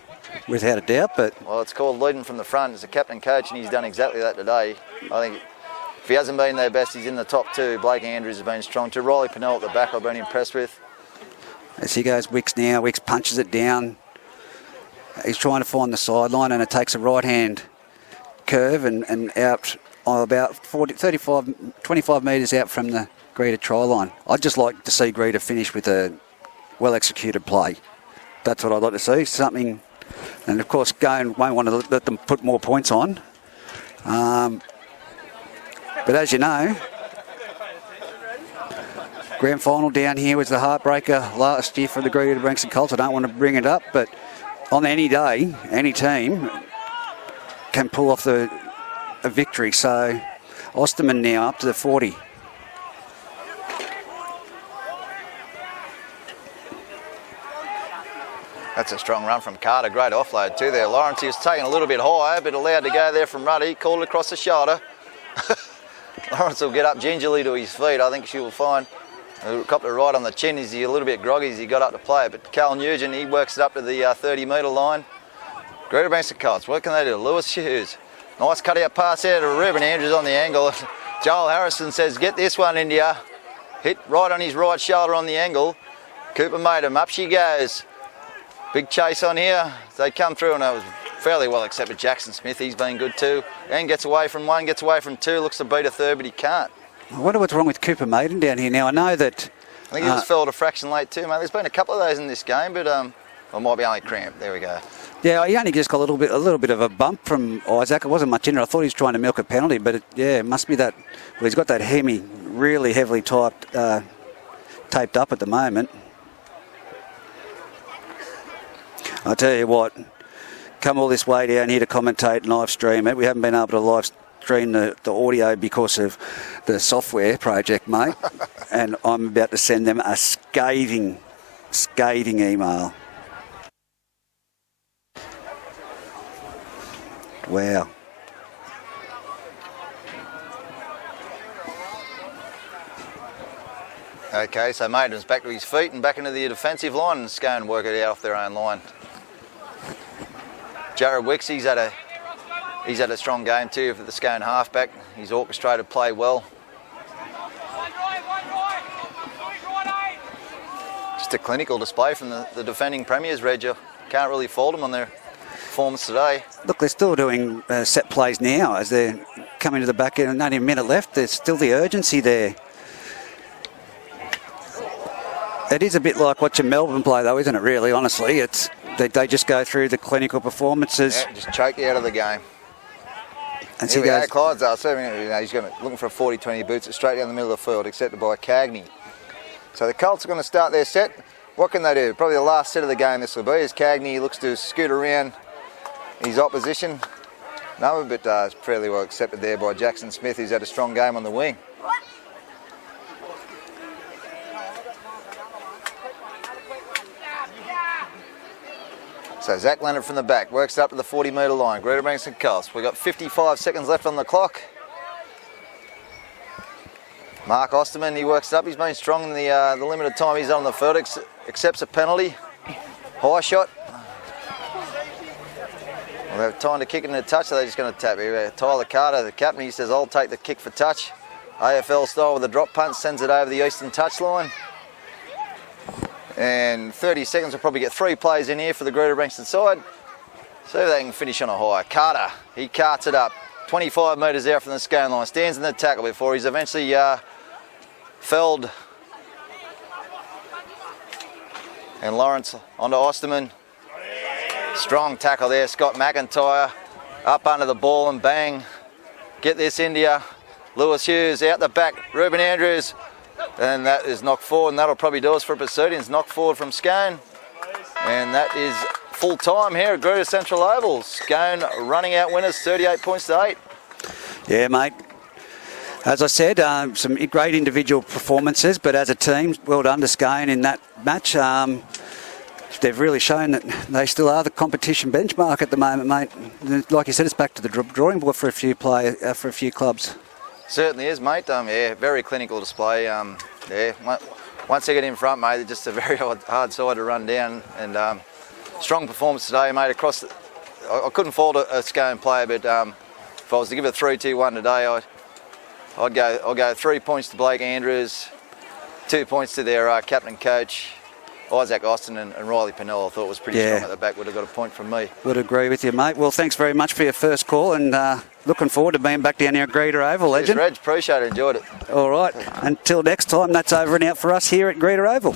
without a doubt. But well, it's called leading from the front. As a captain coach, and he's done exactly that today. I think if he hasn't been their best, he's in the top two. Blake Andrews has been strong too. Riley Pennell at the back, I've been impressed with. As he goes, Wicks now. Wicks punches it down. He's trying to find the sideline, and it takes a right-hand curve and out about 25 metres out from the Greta try line. I'd just like to see Greta finish with a well-executed play. That's what I'd like to see. Something, and of course, Scone won't want to let them put more points on. But as you know, grand final down here was the heartbreaker last year for the Greta Branxton Colts. I don't want to bring it up, but on any day, any team can pull off a victory. So Osterman now up to the 40. That's a strong run from Carter. Great offload too there. Lawrence, he was taken a little bit higher, but allowed to go there from Ruddy. Called across the shoulder. Lawrence will get up gingerly to his feet. I think she will find. Copped it right on the chin. He's a little bit groggy as he got up to play it. But Cal Nugent, he works it up to the 30-metre line. Greta Branxton Colts, what can they do? Lewis Hughes. Nice cut-out pass there to Ruben Andrews on the angle. Joel Harrison says, get this one, India. Hit right on his right shoulder on the angle. Cooper made him. Up she goes. Big chase on here. They come through, and it was fairly well accepted. Jackson Smith, he's been good too. And gets away from one, gets away from two. Looks to beat a third, but he can't. I wonder what's wrong with Cooper Maiden down here now. I know that... I think he just fell a fraction late too, mate. There's been a couple of those in this game, but it might be only cramp. There we go. Yeah, he only just got a little bit of a bump from Isaac. It wasn't much in it. I thought he was trying to milk a penalty, but it must be that. Well, he's got that hemi really heavily taped up at the moment. I'll tell you what, come all this way down here to commentate and live stream it. We haven't been able to live stream the audio because of the software project, mate. And I'm about to send them a scathing email. Wow. Okay, so Maiden's back to his feet and back into the defensive line, and Scone work it out off their own line. Jared Wicks, he's had a strong game too for the Scone halfback. He's orchestrated play well. Just a clinical display from the defending premiers, Reg. You can't really fault them on their performance today. Look, they're still doing set plays now as they're coming to the back end and only a minute left. There's still the urgency there. It is a bit like watching Melbourne play, though, isn't it, really, honestly? They just go through the clinical performances. Yeah, just choke you out of the game. And here we go, Clydesdale serving, he's looking for a 40-20, boots it straight down the middle of the field, accepted by Cagney. So the Colts are going to start their set. What can they do? Probably the last set of the game this will be, as Cagney looks to scoot around his opposition. No, but it's fairly well accepted there by Jackson Smith, who's had a strong game on the wing. So Zach Leonard from the back works it up to the 40-metre line. Greta Branxton Colts. We've got 55 seconds left on the clock. Mark Osterman, he works it up. He's been strong in the limited time he's on the field. Accepts a penalty. High shot. We'll have time to kick it in a touch, so they're just going to tap here. Tyler Carter, the captain, he says, I'll take the kick for touch. AFL style with a drop punt, sends it over the eastern touchline. And 30 seconds will probably get 3 plays in here for the Greta Branxton side. See if they can finish on a high. Carter, he carts it up. 25 metres out from the Scone line. Stands in the tackle before he's eventually felled. And Lawrence onto Osterman. Strong tackle there. Scott McIntyre up under the ball and bang. Get this India. Lewis Hughes out the back. Ruben Andrews. And that is knocked forward, and that'll probably do us for proceedings. Knocked forward from Scone. And that is full time here at Greta Central Oval. Scone running out winners 38 points to 8. Yeah, mate. As I said, some great individual performances, but as a team, well done to Scone in that match. They've really shown that they still are the competition benchmark at the moment, mate. Like you said, it's back to the drawing board for a few clubs. Certainly is, mate. Yeah, very clinical display. Yeah, once they get in front, mate, they're just a very hard side to run down. And strong performance today, mate. Across, I couldn't fault a Scone player, but if I was to give it a 3-2-1 today, I'd go 3 points to Blake Andrews, 2 points to their captain coach, Isaac Austin, and Riley Pennell. I thought was pretty strong at the back. Would have got a point from me. Would agree with you, mate. Well, thanks very much for your first call, and looking forward to being back down here at Greta Oval, legend. Cheers, Reg. Appreciate it. Enjoyed it. All right. Until next time, that's over and out for us here at Greta Oval.